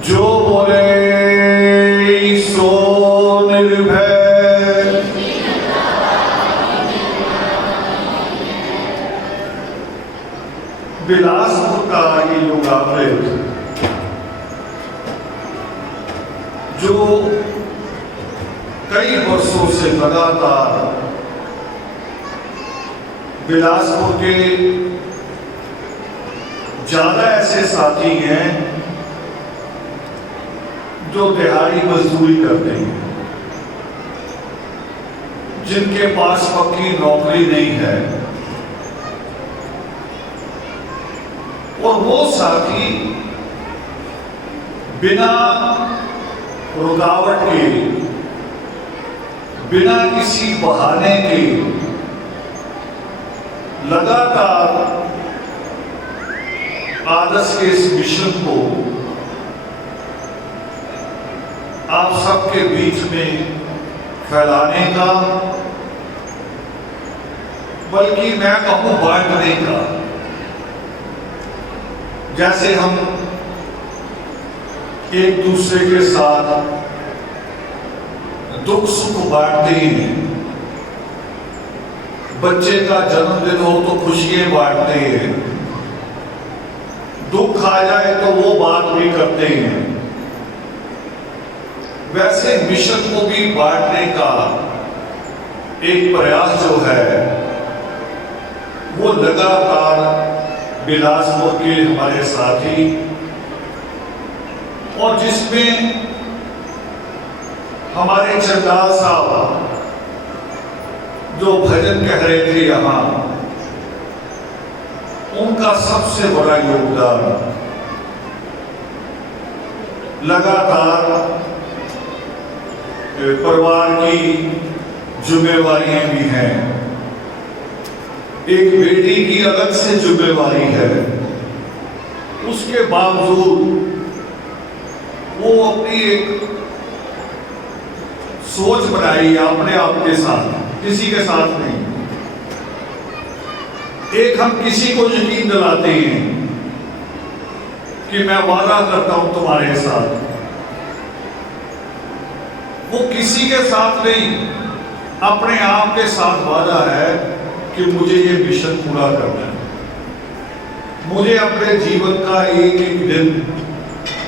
जो बोले सो निर्भय, बिलासपुर का ये योगामृत जो कई वर्षों से लगातार बिलासपुर के ज्यादा ऐसे साथी हैं जो दिहाड़ी मजदूरी करते हैं, जिनके पास पक्की नौकरी नहीं है, और वो साथी बिना रुकावट के, बिना किसी बहाने के लगातार आदर्श के इस मिशन को आप सबके बीच में फैलाने का, बल्कि मैं कहूं बांटने का, जैसे हम एक दूसरे के साथ दुख सुख बांटते हैं, बच्चे का जन्मदिन हो तो खुशियां बांटते हैं, दुख आ जाए तो वो बात भी करते हैं, वैसे मिशन को भी बांटने का एक प्रयास जो है वो लगातार बिलासपुर के हमारे साथी, और जिसमें हमारे चंडाल साहब जो भजन कह रहे थे यहां, उनका सबसे बड़ा योगदान लगातार परिवार की जिम्मेवारियां भी हैं, एक बेटी की अलग से जिम्मेवारी है, उसके बावजूद वो अपनी एक सोच बनाई अपने आप के साथ, किसी के साथ नहीं। एक हम किसी को यकीन दिलाते हैं कि मैं वादा करता हूं तुम्हारे साथ, वो किसी के साथ नहीं, अपने आप के साथ वादा है कि मुझे ये मिशन पूरा करना है, मुझे अपने जीवन का एक एक दिन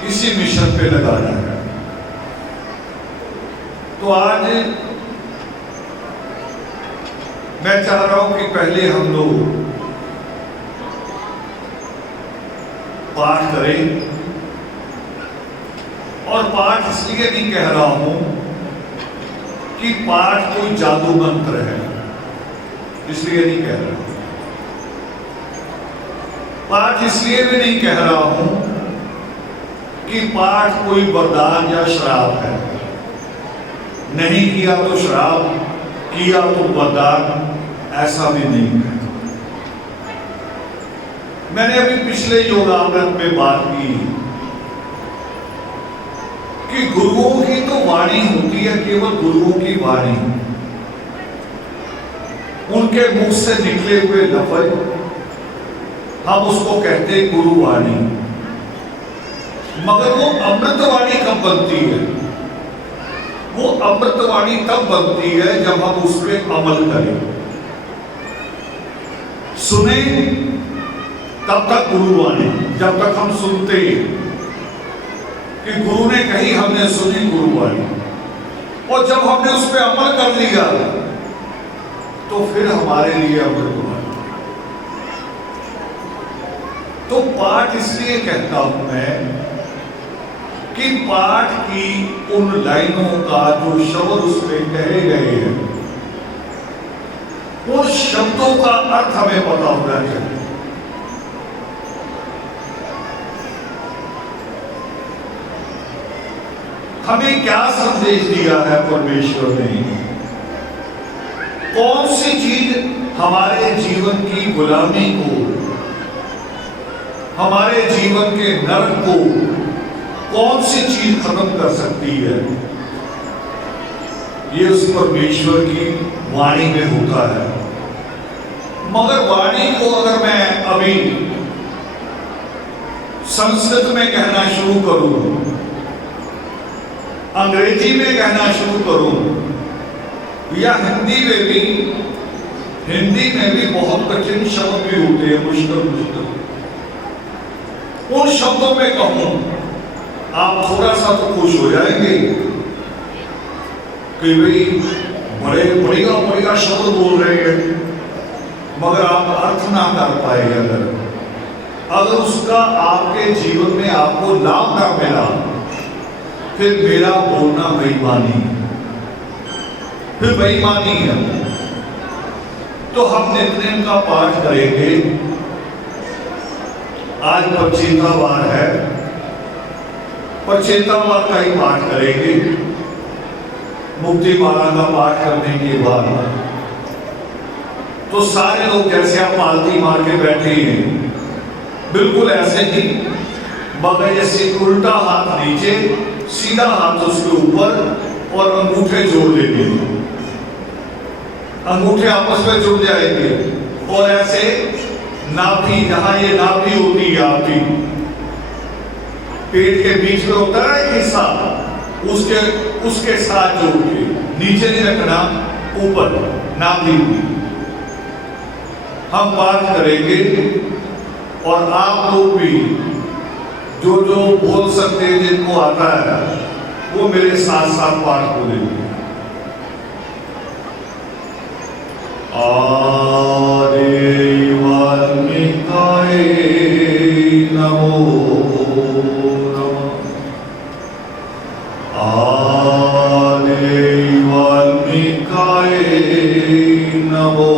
इसी मिशन पे लगाना है। तो आज मैं चाह रहा हूं कि पहले हम लोग पाठ करें, और पाठ इसलिए नहीं कह रहा हूं कि पाठ कोई जादू मंत्र है, इसलिए नहीं कह रहा हूं। पाठ इसलिए भी नहीं कह रहा हूं कि पाठ कोई वरदान या श्राप है, नहीं किया तो श्राप, किया तो वरदान, ऐसा भी नहीं है। मैंने अभी पिछले योगामृत में बात की कि गुरुओं की तो वाणी होती है, केवल गुरुओं की वाणी, उनके मुख से निकले हुए लफ्ज, हम उसको कहते हैं गुरुवाणी। मगर वो अमृतवाणी कब बनती है? वो अमृतवाणी तब बनती है जब हम उस पर अमल करें। सुने तब तक गुरुवाणी, जब तक हम सुनते कि गुरु ने कही, हमने सुनी गुरुवाणी, और जब हमने उस पर अमल कर लिया तो फिर हमारे लिए अमृतवाणी। तो पाठ इसलिए कहता हूं मैं कि पाठ की उन लाइनों का जो शब्द उसमें कहे गए हैं, उन शब्दों का अर्थ हमें पता होना चाहिए। हमें क्या संदेश दिया है परमेश्वर ने? कौन सी चीज हमारे जीवन की गुलामी को, हमारे जीवन के नरक को, कौन सी चीज खत्म कर सकती है? ये उस परमेश्वर की वाणी में होता है। मगर वाणी को अगर मैं अभी संस्कृत में कहना शुरू करूं अंग्रेजी में कहना शुरू करूं या हिंदी में भी बहुत कठिन शब्द भी होते हैं, मुश्किल उन शब्दों में कहूं आप थोड़ा सा तो खुश हो जाएंगे कि भाई बड़े बढ़िया शब्द बोल रहे हैं, मगर आप अर्थ ना कर पाए। अगर उसका आपके जीवन में आपको लाभ ना मिला, फिर मेरा बोलना बेईमानी है। तो हम नित्यनेम का पाठ करेंगे। आज पचेतावार है, पचेतावार का ही पाठ करेंगे। मुक्ति माला का पाठ करने के बाद तो सारे लोग जैसे आप पालती मार के बैठे हैं, बिल्कुल ऐसे ही, मगर जैसे उल्टा हाथ नीचे, सीधा हाथ उसके ऊपर और अंगूठे जोड़ लेंगे। अंगूठे आपस में जुड़ जाएंगे और ऐसे नाभि, जहां ये नाभि होती है आपकी, पेट के बीच में होता है एक हिस्सा, उसके साथ जोड़ के नीचे नहीं रखना, ऊपर नाभि हम बात करेंगे। और आप लोग भी जो बोल सकते हैं, जिनको आता है, वो मेरे साथ साथ पाठ बोलेंगे। आदि वाल्मीकाय नमो नमः। आदि वाल्मीकाय नमो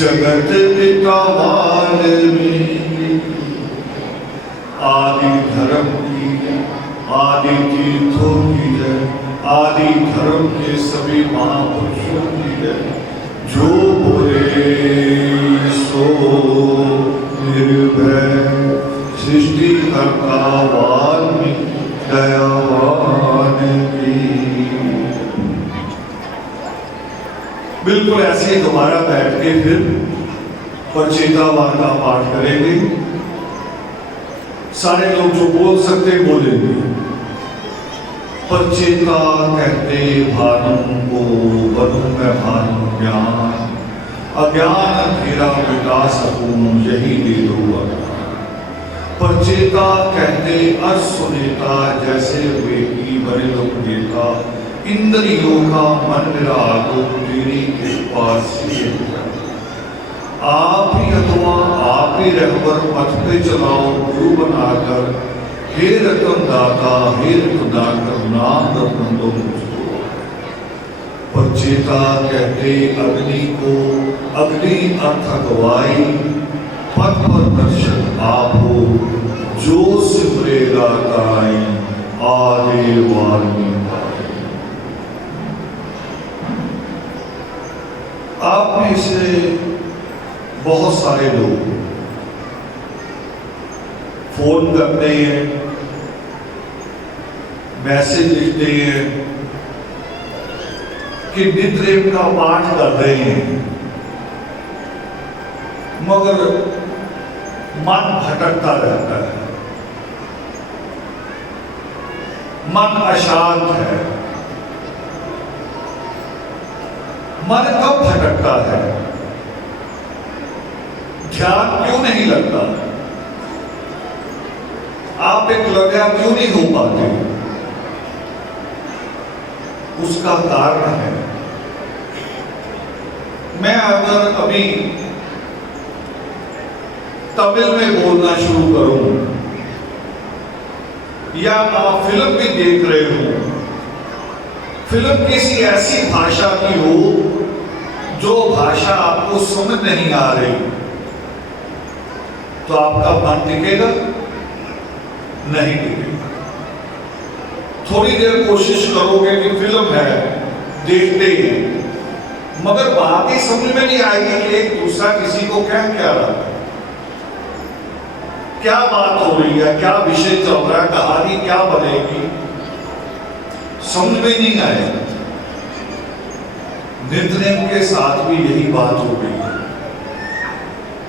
जगत पिता वाल्मीकि, आदि धर्म की, आदि तीर्थों की जय, आदि धर्म के सभी महापुरुषों की जय। जो बोले सो निर्भय, सृष्टिकर्ता वाल्मीकि दयावान की। बिल्कुल ऐसे ही दोबारा बैठ के फिर पचेतावार का पाठ करेंगे। सारे लोग जो बोल सकते बोलेंगे। पचेता कहते भानु को, बनूं मैं भानु ज्ञान, अज्ञान अंधेरा मिटा सकूं, यही दे दो वरदान। पचेता कहते असुनेता, जैसे वे की बड़े लोग देता, इंद्रियों का मन निरालो, तेरी कृपा से आप ही अथवा आप ही रहबर पथ पे चलाओ, गुरु बनाकर। हे रतन दाता, हे रत्नाकर, नाम रत्न दो मुझको। पचेता कहते अग्नि को, अग्नि अर्थ गवाई, पथ पर दर्शक आप हो, जो सिमरेगा ताई आदे वाल्मीकि। आप में से बहुत सारे लोग फोन करते हैं, मैसेज लिखते हैं कि नित्य का पाठ कर रहे हैं, मगर मन भटकता रहता है, मन अशांत है। मन कब भटकता है? ध्यान क्यों नहीं लगता? आप एक लगा क्यों नहीं हो पाते? उसका कारण है, मैं अगर अभी तमिल में बोलना शुरू करूं या आप फिल्म भी देख रहे हो, फिल्म किसी ऐसी भाषा की हो जो भाषा आपको समझ नहीं आ रही, तो आपका मन टिकेगा? नहीं टिकेगा। थोड़ी देर कोशिश करोगे कि फिल्म है, देखते हैं, मगर बात ही समझ में नहीं आएगी कि एक दूसरा किसी को क्या कह रहा है, क्या बात हो रही है, क्या विषय चल रहा है, कहानी क्या बनेगी, समझ में नहीं आएगा। नित्यनेम के साथ भी यही बात हो गई है।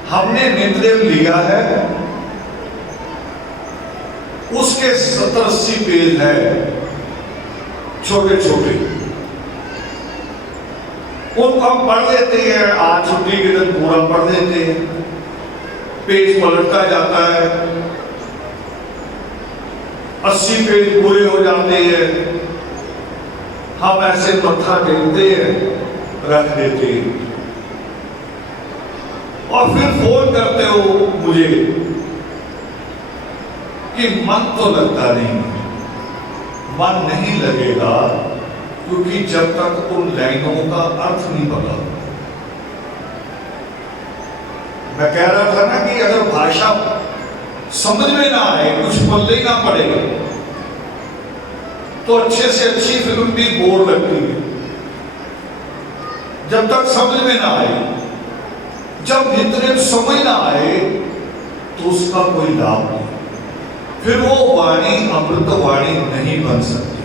हमने नित्यनेम लिया है, उसके 70-80 पेज है, छोटे छोटे, उनको हम पढ़ लेते हैं, आज छुट्टी के दिन पूरा पढ़ लेते हैं, पेज पलटता जाता है, 80 पेज पूरे हो जाते हैं, हम ऐसे मत्था टेकते हैं, रख देते हैं, और फिर फोन करते हो मुझे कि मन तो लगता नहीं। मन नहीं लगेगा क्योंकि जब तक उन लाइनों का अर्थ नहीं पता। मैं कह रहा था ना कि अगर भाषा समझ में ना आए, कुछ पल्ले ना पड़े, तो अच्छे से अच्छी फिल्म भी बोर लगती है। जब तक समझ में ना आए, जब नित्यनेम समझ ना आए, तो उसका कोई लाभ नहीं, फिर वो वाणी अमृत वाणी नहीं बन सकती।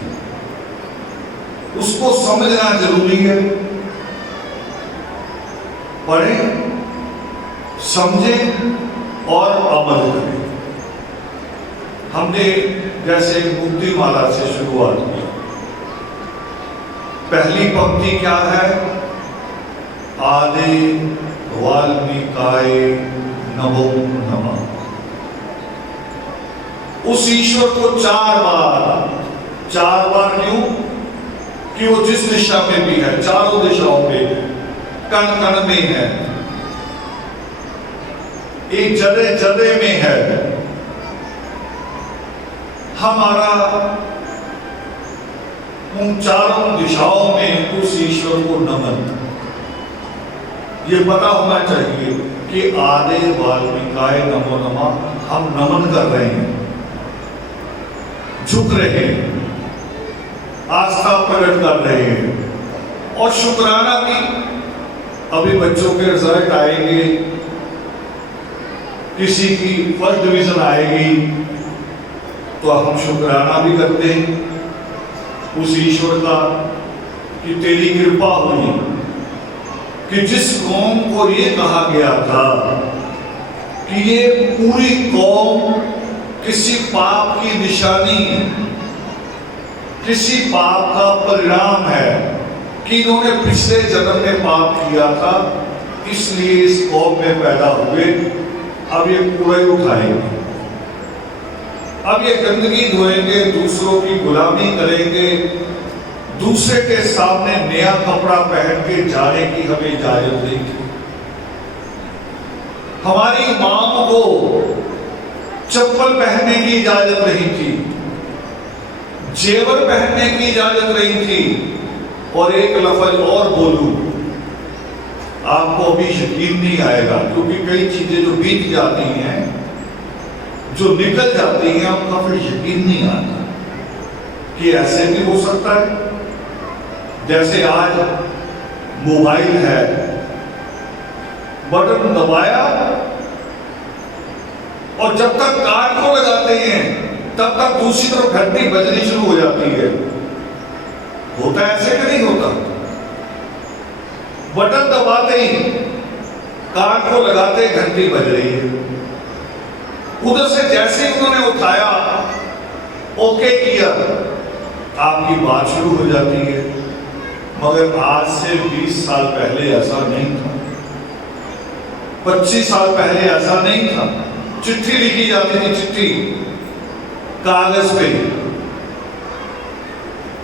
उसको समझना जरूरी है। पढ़ें, समझें और अमल करें। हमने जैसे मुक्ति माला से शुरुआत की। पहली पंक्ति क्या है? आदि वाल्मीकाय नमो नमः। उस ईश्वर को 4 बार क्यों? कि वो जिस दिशा में भी है, चारों दिशाओं में, कण कण में है, एक जरे जरे में है। हमारा उन चारों दिशाओं में उस ईश्वर को नमन, ये पता होना चाहिए कि आदे वाल्मीकाय नमो नमः, हम नमन कर रहे हैं, झुक रहे हैं, आस्था प्रकट कर रहे हैं। और शुक्राना भी, अभी बच्चों के रिजल्ट आएंगे, किसी की फर्स्ट डिवीजन आएगी, तो हम शुक्राना भी करते हैं उस ईश्वर का कि तेरी कृपा हुई कि जिस कौम को ये कहा गया था कि ये पूरी कौम किसी पाप की निशानी है, किसी पाप का परिणाम है कि इन्होंने पिछले जन्म में पाप किया था, इसलिए इस कौम में पैदा हुए, अब ये कूड़े उठाएंगे, अब ये गंदगी धोएंगे, दूसरों की गुलामी करेंगे, दूसरे के सामने नया कपड़ा पहन के जाने की हमें इजाजत नहीं थी। हमारी मां को चप्पल पहनने की इजाजत नहीं थी, जेवर पहनने की इजाजत नहीं थी। और एक लफ्ज और बोलूं, आपको अभी यकीन नहीं आएगा, क्योंकि कई चीजें जो बीत जाती हैं, जो निकल जाती हैं आपका फिर यकीन नहीं आता कि ऐसे भी हो सकता है। जैसे आज मोबाइल है, बटन दबाया और जब तक कार्ड को लगाते हैं तब तक दूसरी तरफ घंटी बजनी शुरू हो जाती है। होता ऐसे कि नहीं होता? बटन दबाते ही कार्ड को लगाते घंटी बज रही है। उधर से जैसे ही उन्होंने उठाया, ओके किया, आपकी बात शुरू हो जाती है। मगर आज से 20 साल पहले ऐसा नहीं था, 25 साल पहले ऐसा नहीं था। चिट्ठी लिखी जाती थी, चिट्ठी कागज पे,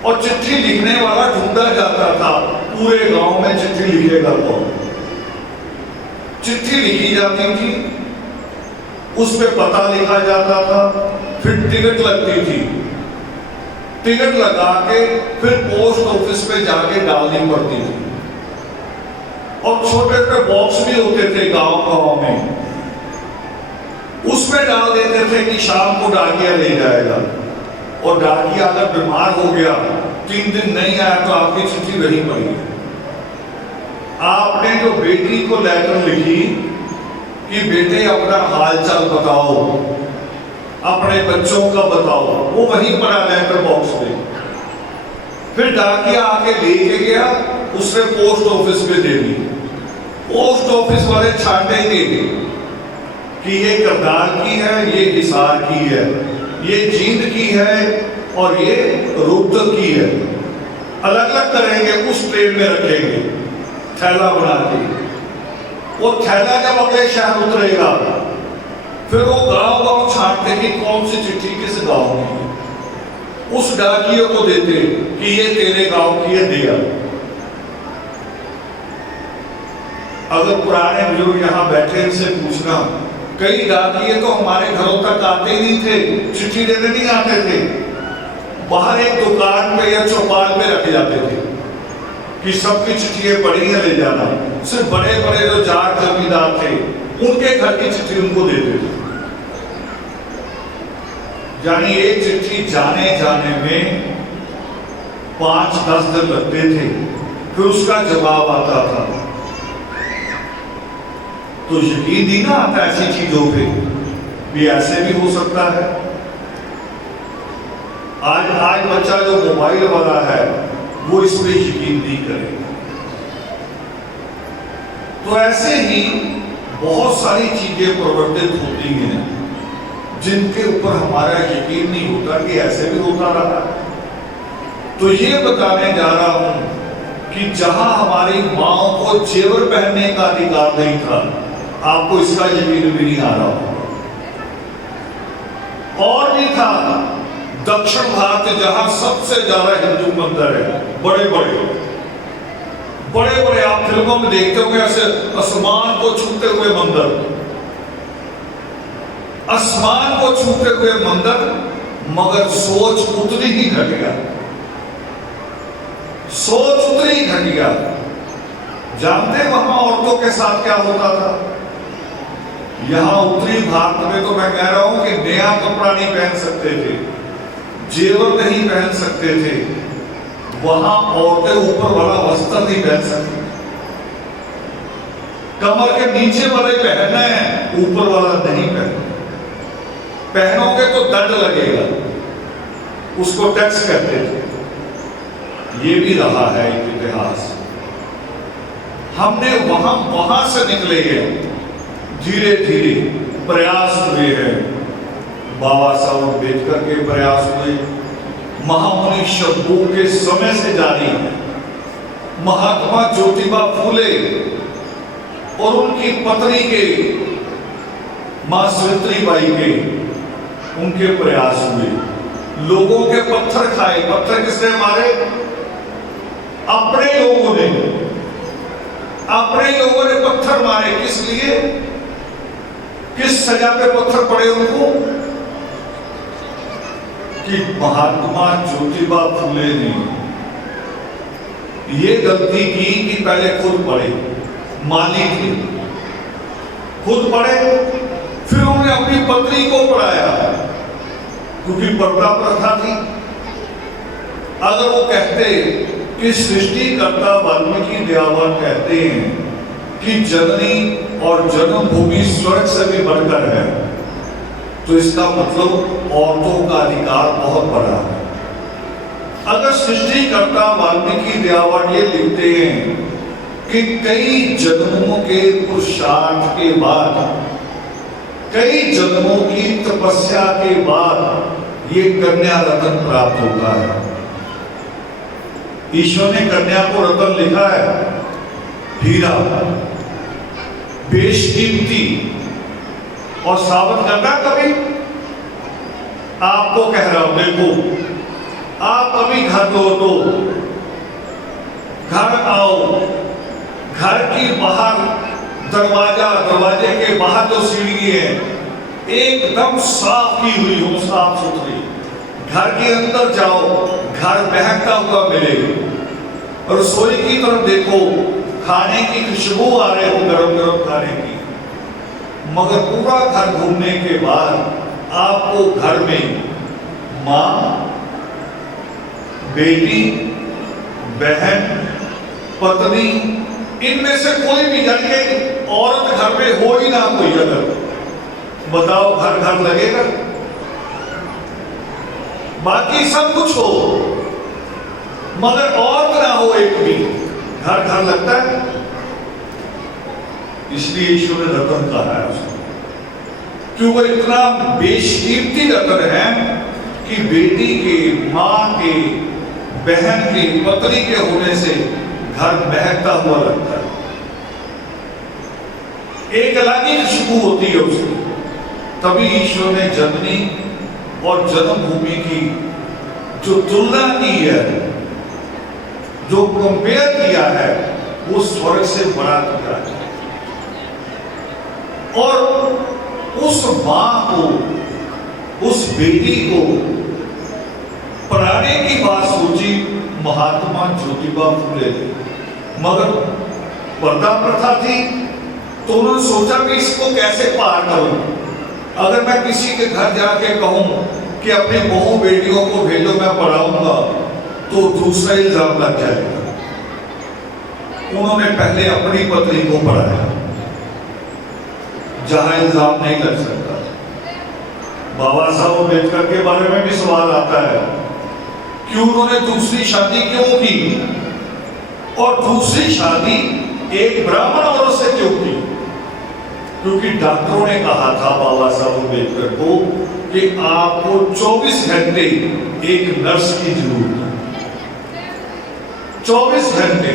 और चिट्ठी लिखने वाला ढूंढा जाता था। पूरे गांव में चिट्ठी लिखेगा कौन? चिट्ठी लिखी जाती थी, उस पे पता लिखा जाता था, फिर टिकट लगती थी, टिकट लगा के फिर पोस्ट ऑफिस पे जाके डालनी पड़ती थी। और छोटे छोटे बॉक्स भी होते थे गांव में, उसमें डाल देते थे कि शाम को डाकिया ले जाएगा। और डाकिया अगर बीमार हो गया, 3 दिन नहीं आया, तो आपकी चिट्ठी वहीं पड़ी। आपने जो बेटी को लेटर लिखी कि बेटे अपना हालचाल बताओ, अपने बच्चों का बताओ, वो वहीं पड़ा लेटर बॉक्स में। फिर डाकिया आके लेके गया, उसने पोस्ट ऑफिस में दे दी। पोस्ट ऑफिस वाले छांटेंगे कि ये करदार की है, ये हिसार की है, ये जींद की है और ये रूपदक की है। अलग अलग करेंगे, उस ट्रेन में रखेंगे थैला बना के। वो थैला जब अगले शहर उतरेगा, फिर वो गांव गांव छांटते कि कौन सी चिट्ठी किस गांव की है। उस डाकिये को देते कि ये तेरे गांव की है, दिया। अगर पुराने बुजुर्ग यहाँ बैठे इनसे पूछना, कई डाकिये तो हमारे घरों तक आते ही नहीं थे, चिट्ठी देने नहीं आते थे। बाहर एक दुकान पे या चौपाल पे रखे जाते थे कि सबकी चिट्ठियां पड़ी है, ले जाना। सिर्फ बड़े बड़े जो जार जमींदार थे, उनके घर की चिट्ठी उनको देते थे। यानी एक चिट्ठी जाने जाने में 5-10 दिन लगते थे, फिर उसका जवाब आता था। तो यकीन नहीं ना आता ऐसी चीजों पे भी ऐसे भी हो सकता है। आज बच्चा जो मोबाइल वाला है वो इस पे यकीन नहीं करेगा। तो ऐसे ही बहुत सारी चीजें प्रवर्तित होती हैं जिनके ऊपर हमारा यकीन नहीं होता कि ऐसे भी होता रहा। तो ये बताने जा रहा हूं कि जहां हमारी माओ को जेवर पहनने का अधिकार नहीं था, आपको इसका यकीन भी नहीं आ रहा। और भी था दक्षिण भारत, जहां सबसे ज्यादा हिंदू मंदिर है, बड़े बड़े आप फिल्मों में देखते होंगे ऐसे आसमान को छूते हुए मंदिर, आसमान को छूते हुए मंदिर। मगर सोच उतनी ही घटिया, सोच उतनी ही घटिया। जानते वहां औरतों के साथ क्या होता था? यहां उत्तरी भारत में तो मैं कह रहा हूं कि नया कपड़ा नहीं पहन सकते थे, जेवर नहीं पहन सकते थे। वहां औरतें ऊपर वाला वस्त्र नहीं पहन सकती, कमर के नीचे वाले पहनना है, ऊपर वाला नहीं पहनना। पहनोगे तो दंड लगेगा, उसको टैक्स कहते थे। ये भी रहा है एक इतिहास। हमने वहां से निकले हैं, धीरे धीरे प्रयास हुए हैं। बाबा साहब अम्बेडकर के प्रयास हुए, महामुनि शब्दों के समय से जारी है। महात्मा ज्योतिबा फूले और उनकी पत्नी के मां सावित्रीबाई के, उनके प्रयास हुए। लोगों के पत्थर खाए। पत्थर किसने मारे? अपने लोगों ने। अपने लोगों ने पत्थर मारे। किस लिए? किस सजा पे पत्थर पड़े उनको? कि महात्मा ज्योतिबा फूले ने ये गलती की कि पहले खुद पढ़े, माली थे, खुद पढ़े, फिर उन्होंने अपनी पत्नी को पढ़ाया, क्योंकि पर्दा प्रथा थी। अगर वो कहते कि सृष्टिकर्ता वाल्मीकि दयावान कहते हैं कि जननी और जन्मभूमि स्वर्ग से भी बढ़कर है, तो इसका मतलब औरतों का अधिकार बहुत बड़ा है। अगर सृष्टिकर्ता वाल्मीकि दयावान ये लिखते हैं कि कई जन्मों के पुरुषार्थ के बाद, कई जन्मों की तपस्या के बाद ये कन्या रत्न प्राप्त होता है। ईश्वर ने कन्या को रत्न लिखा है, हीरा, बेशकीमती। और साबित करना कभी आपको कह रहा हूं, देखो आप कभी घर लौटो, घर आओ, घर की बाहर दरवाजे के बाहर जो सीढ़ी है एकदम साफ की हुई हो, साफ सुथरी। घर के अंदर जाओ, घर महकता हुआ मिले। रसोई की तरफ देखो, खाने की खुशबू आ रही हो, गरम गरम खाने की। मगर पूरा घर घूमने के बाद आपको घर में मां, बेटी, बहन, पत्नी, इनमें से कोई भी घर के औरत घर में हो ही ना कोई, अगर बताओ घर घर लगेगा? बाकी सब कुछ हो मगर औरत ना हो एक भी, घर घर लगता है। इसलिए ईश्वर ने रत्न कहा है उसको, क्यों? वो इतना बेशकीमती रत्न है कि बेटी के, मां के, बहन के, पत्नी के होने से घर महकता हुआ लगता है। एक अलग ही खुशबू होती है उसकी। तभी ईश्वर ने जननी और जन्मभूमि की जो तुलना की है, जो कंपेयर किया है, वो स्वर्ग से बड़ा किया है। और उस मां को, उस बेटी को पढ़ाने की बात सोची महात्मा ज्योतिबा फूले। मगर पर्दा प्रथा थी, तो उन्होंने सोचा कि इसको कैसे पार करूं। अगर मैं किसी के घर जाके कहूं कि अपनी बहू बेटियों को भेजो मैं पढ़ाऊंगा, तो दूसरा इल्जाम लग जाएगा। उन्होंने पहले अपनी पत्नी को पढ़ाया, जहां इल्जाम नहीं लग सकता। बाबा साहब अम्बेडकर के बारे में भी सवाल आता है कि उन्होंने दूसरी शादी क्यों की, और दूसरी शादी एक ब्राह्मण औरत से क्यों की? क्योंकि डॉक्टरों ने कहा था बाबा साहब अम्बेडकर को कि आपको 24 घंटे एक नर्स की जरूरत है। 24 घंटे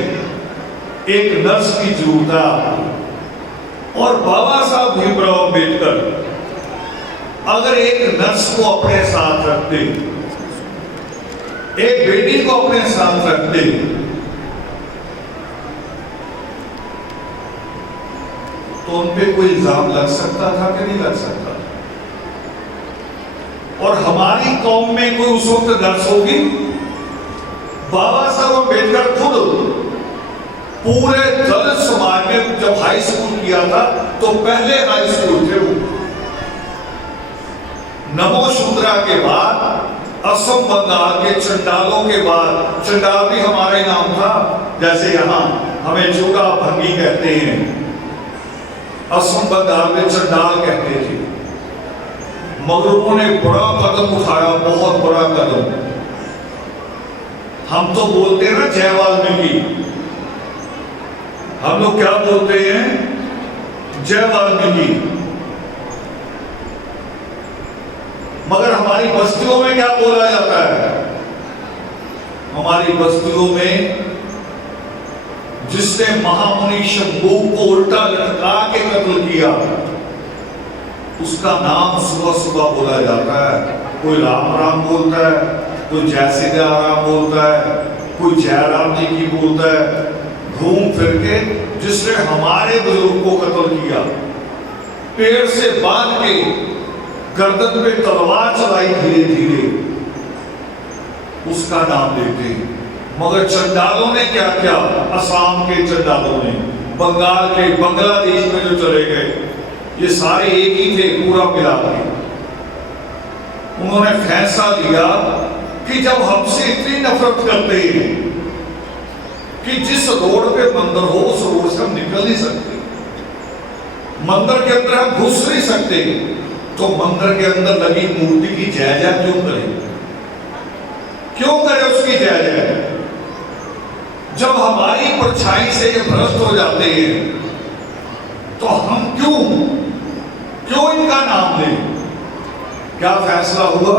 एक नर्स की जरूरत है आपको। और बाबा साहब भीमराव अम्बेडकर अगर एक नर्स को अपने साथ रखते, एक बेटी को अपने साथ रखते, तो उन पे कोई इल्जाम लग सकता था कि नहीं लग सकता? और हमारी कौम में कोई उस वक्त नर्स होगी? बाबा साहब अम्बेडकर खुद पूरे दलित समाज में जब हाई स्कूल किया था, तो पहले हाई स्कूल थे वो। नमो शूद्रा के बाद असम बंगाल के चंडालों के बाद, चंडाल भी हमारा ही नाम था, जैसे यहां हमें चूड़ा भंगी कहते हैं, असम बंगाल में चंडाल कहते थे। मगर उन्होंने बड़ा कदम उठाया, बहुत बड़ा कदम। हम तो बोलते हैं ना जय वाल्मीकि, हम लोग क्या बोलते हैं? जय वाल्मीकि। मगर हमारी बस्तियों में क्या बोला जाता है? हमारी बस्तियों में जिसने महामुनि शंभू को उल्टा लटका के कत्ल किया, उसका नाम सुबह सुबह बोला जाता है। कोई राम राम बोलता है, कोई जय सीता राम बोलता है, कोई जय राम जी की बोलता है। घूम फिर के जिसने हमारे बुजुर्ग को कत्ल किया, पेड़ से बांध के गर्दन पे तलवार चलाई धीरे धीरे, उसका नाम लेते हैं। मगर चंडालों ने क्या किया? असम के चंडालों ने, बंगाल के, बांग्लादेश में जो चले गए, ये सारे एक ही थे पूरा मिला के। उन्होंने फैसला लिया कि जब हमसे इतनी नफरत करते हैं कि जिस रोड पे मंदिर हो उस रोड से हम निकल नहीं सकते, मंदिर के अंदर हम घुस नहीं सकते, तो मंदिर के अंदर लगी मूर्ति की जय जय क्यों करें? क्यों करें उसकी जय जय? जब हमारी परछाई से ये भ्रष्ट हो जाते हैं तो हम क्यों इनका नाम लें? क्या फैसला हुआ?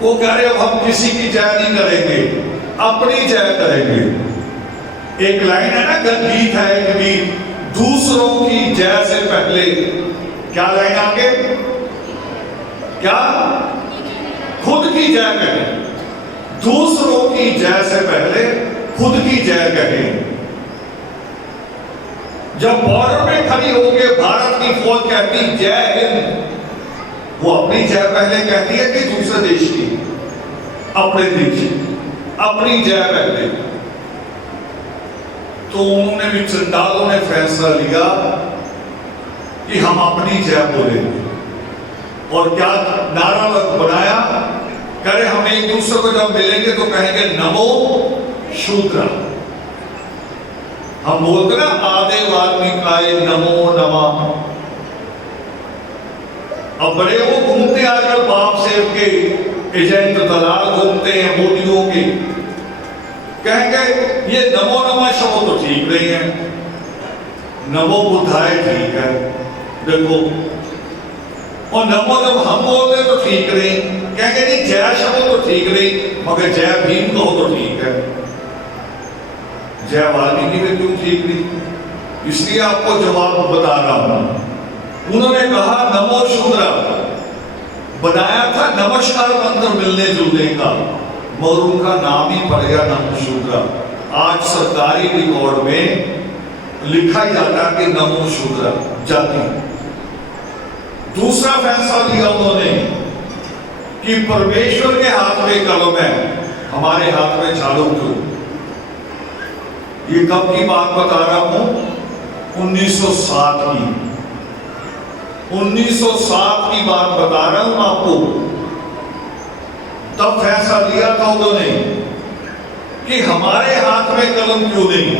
वो कह रहे अब हम किसी की जय नहीं करेंगे, अपनी जय करेंगे। एक लाइन है ना, गीत है एक गीत, दूसरों की जय से पहले, क्या लाइन आगे, क्या? खुद की जय करें। दूसरों की जय से पहले खुद की जय कहें। जब बॉर्डर में खड़ी होकर भारत की फौज कहती जय हिंद, वो अपनी जय पहले कहती है कि दूसरे देश की? अपने देश की, अपनी जय पहले। तो उन्होंने भी, चंडालों ने फैसला लिया कि हम अपनी जय बोलेंगे। और क्या नारा बनाया? करे हम एक दूसरे को जब मिलेंगे तो कहेंगे नमो शूद्र। हम बोलते ना आदे वाल्मीकाय नमो नमः। अब बड़े वो घूमते आजकल बाप सेव के एजेंट दलाल घूमते हैं मोदियों के, कहेंगे ये नमो नमः शब्द तो ठीक नहीं है, नमो बुद्धाय ठीक है। देखो, और नमो जब हम बोलते तो ठीक नहीं, कहेंगे नहीं जय शब्द तो ठीक नहीं, मगर जय भीम कहो तो ठीक है। जय वाल्मीकि में क्यों ठीक नहीं? इसलिए आपको जवाब बता रहा हूं। उन्होंने कहा नमो शूद्र, बनाया था नमस्कार मंत्र मिलने जुलने का, मगर उनका नाम ही पड़ गया नमो शूद्र। आज सरकारी रिकॉर्ड में लिखा ही जाता है कि नमो शूद्र जाति। दूसरा फैसला लिया उन्होंने कि परमेश्वर के हाथ में कलम है, हमारे हाथ में झाड़ू क्यों? ये कब की बात बता रहा हूं? 1907 की। 1907 की बात बता रहा हूं आपको। तब फैसला लिया था उन्होंने कि हमारे हाथ में कलम क्यों नहीं?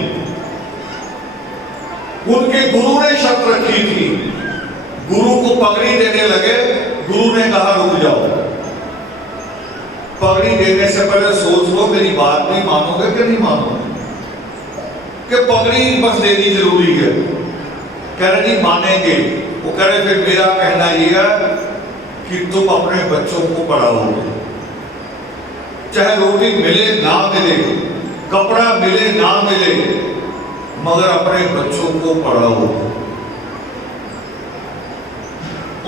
उनके गुरु ने शर्त रखी थी, गुरु को पगड़ी देने लगे, गुरु ने कहा रुक जाओ, पगड़ी देने से पहले सोच लो मेरी बात नहीं मानोगे कि नहीं मानोगे, कि पगड़ी बस देनी जरूरी है। कह रहे नहीं मानेंगे। वो कह रहे फिर मेरा कहना यह है कि तुम अपने बच्चों को पढ़ाओगे, चाहे रोटी मिले ना मिले, कपड़ा मिले ना मिले, मगर अपने बच्चों को पढ़ाओ।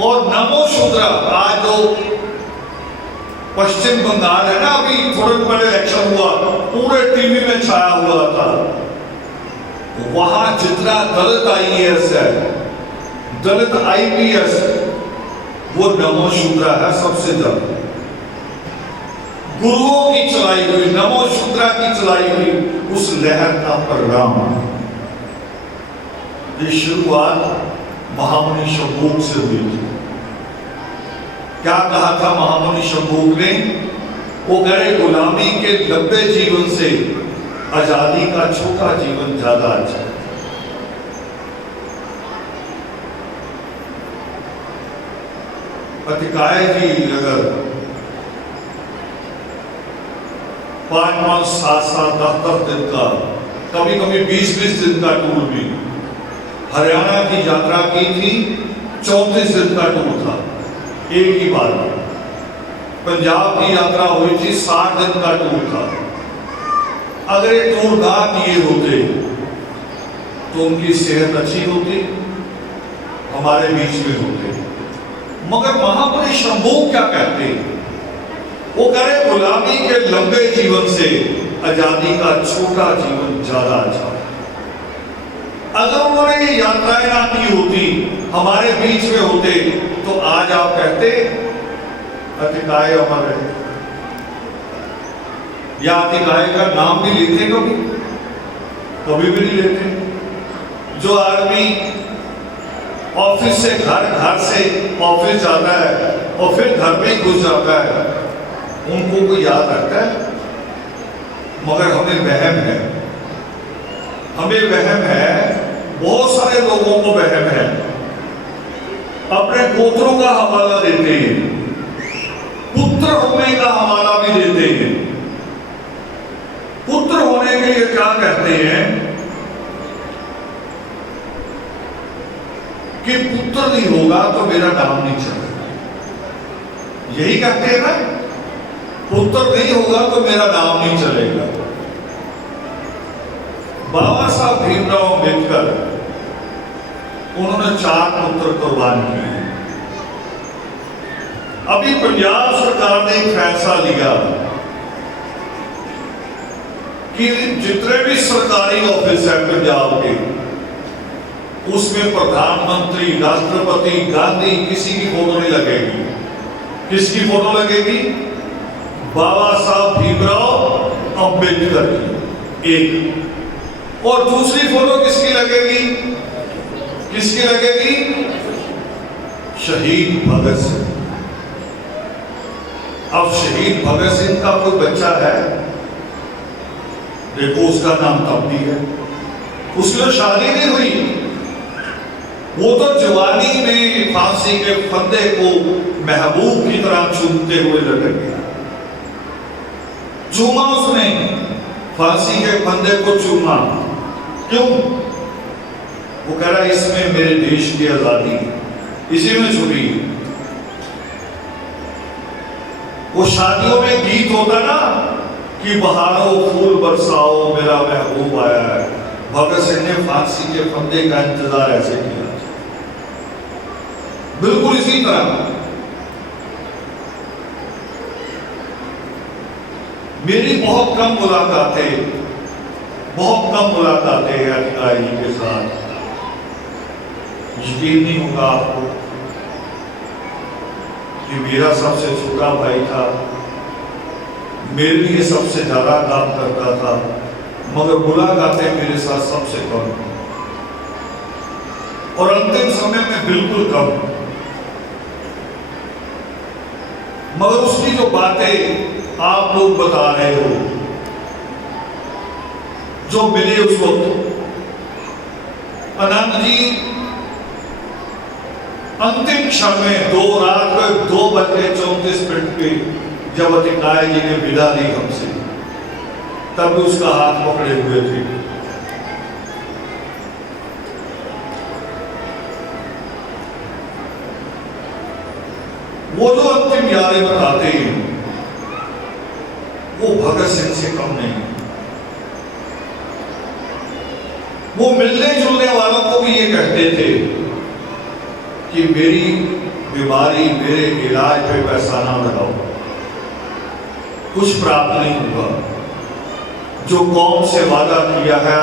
और नमो शूद्र, आज जो पश्चिम बंगाल है ना, अभी थोड़े पहले इलेक्शन हुआ, पूरे टीवी में छाया हुआ था, वहां जितना दलित आईएएस है, दलित आईपीएस, वो नमो शूद्र है सबसे ज्यादा। गुरुओं की चलाई हुई, नमो शूद्र की चलाई हुई उस लहर का परिणाम। ये शुरुआत महामुनि शंभूक से हुई थी। क्या कहा था महामुनि शंभूक ने? वो करे गुलामी के लंबे जीवन से आजादी का छोटा जीवन ज्यादा अच्छा। अतिकाय जी अगर 5-5, 7-7, 10-10 दिन का, कभी कभी 20-20 दिन का टूर भी, हरियाणा की यात्रा की थी, 34 दिन का टूर था एक ही बार। पंजाब की यात्रा हुई थी, 60 दिन का टूर था। अगर ये टूर ना किए होते तो उनकी सेहत अच्छी होती, हमारे बीच में होते। मगर महामुनि शंभूक क्या कहते? वो कह रहे गुलामी के लंबे जीवन से आजादी का छोटा जीवन ज्यादा अच्छा। अगर उन्होंने ये यात्राएं ना की होती, हमारे बीच में होते, तो आज आप कहते अतिकाय अमर है, या अतिकाय का नाम भी लेते कभी? कभी भी नहीं लेते। जो आदमी ऑफिस से घर, घर से ऑफिस जाता है और फिर घर में ही घुस जाता है, उनको कोई याद रखता है? मगर हमें वहम है, हमें वहम है, बहुत सारे लोगों को वहम है, अपने गोत्रों का हवाला देते हैं, पुत्र होने का हवाला भी देते हैं। पुत्र होने के लिए क्या कहते हैं कि पुत्र नहीं होगा तो मेरा नाम नहीं चलेगा, यही कहते हैं ना, पुत्र नहीं होगा तो मेरा नाम नहीं चलेगा। बाबा साहब भीमराव अंबेडकर, उन्होंने 4 पुत्र कुर्बान किए। अभी पंजाब सरकार ने एक फैसला लिया कि जितने भी सरकारी ऑफिस है पंजाब के, उसमें प्रधानमंत्री, राष्ट्रपति, गांधी, किसी की फोटो नहीं लगेगी। किसकी फोटो लगेगी? बाबा साहब भीमराव अंबेडकर की एक। और दूसरी फोटो किसकी लगेगी? किसकी लगेगी? शहीद भगत सिंह। अब शहीद भगत सिंह का कोई बच्चा है, देखो उसका नाम तब भी है, उसकी तो शादी नहीं हुई, वो तो जवानी में फांसी के फंदे को महबूब की तरह चूमते हुए लटक गया। चूमा उसने, फांसी के फंदे को चूमा। क्यों? वो कह रहा इसमें मेरे देश की आजादी इसी में छुपी। वो शादियों में गीत होता ना कि बहारो फूल बरसाओ मेरा महबूब आया है, भगत सिंह ने फांसी के फंदे का इंतजार ऐसे किया, बिल्कुल इसी तरह। मेरी बहुत कम मुलाकातें अधिकारी के साथ, यकीन नहीं होगा आपको कि मेरा सबसे छोटा भाई था, मेरे लिए सबसे ज्यादा काम करता था, मगर मुलाकातें मेरे साथ सबसे कम, और अंतिम समय में बिल्कुल कम। मगर उसकी जो बातें आप लोग बता रहे हो, जो मिले उस वक्त, आनंद जी अंतिम क्षण में रात को 2:34 पे जब अतिकाय जी ने विदा ली हमसे, तब उसका हाथ पकड़े हुए थे। वो जो अंतिम यादें बताते हैं वो भगत सिंह से कम नहीं। वो मिलने जुलने वालों को भी ये कहते थे कि मेरी बीमारी, मेरे इलाज पे पैसा ना लगाओ, कुछ प्राप्त नहीं होगा। जो कौम से वादा किया है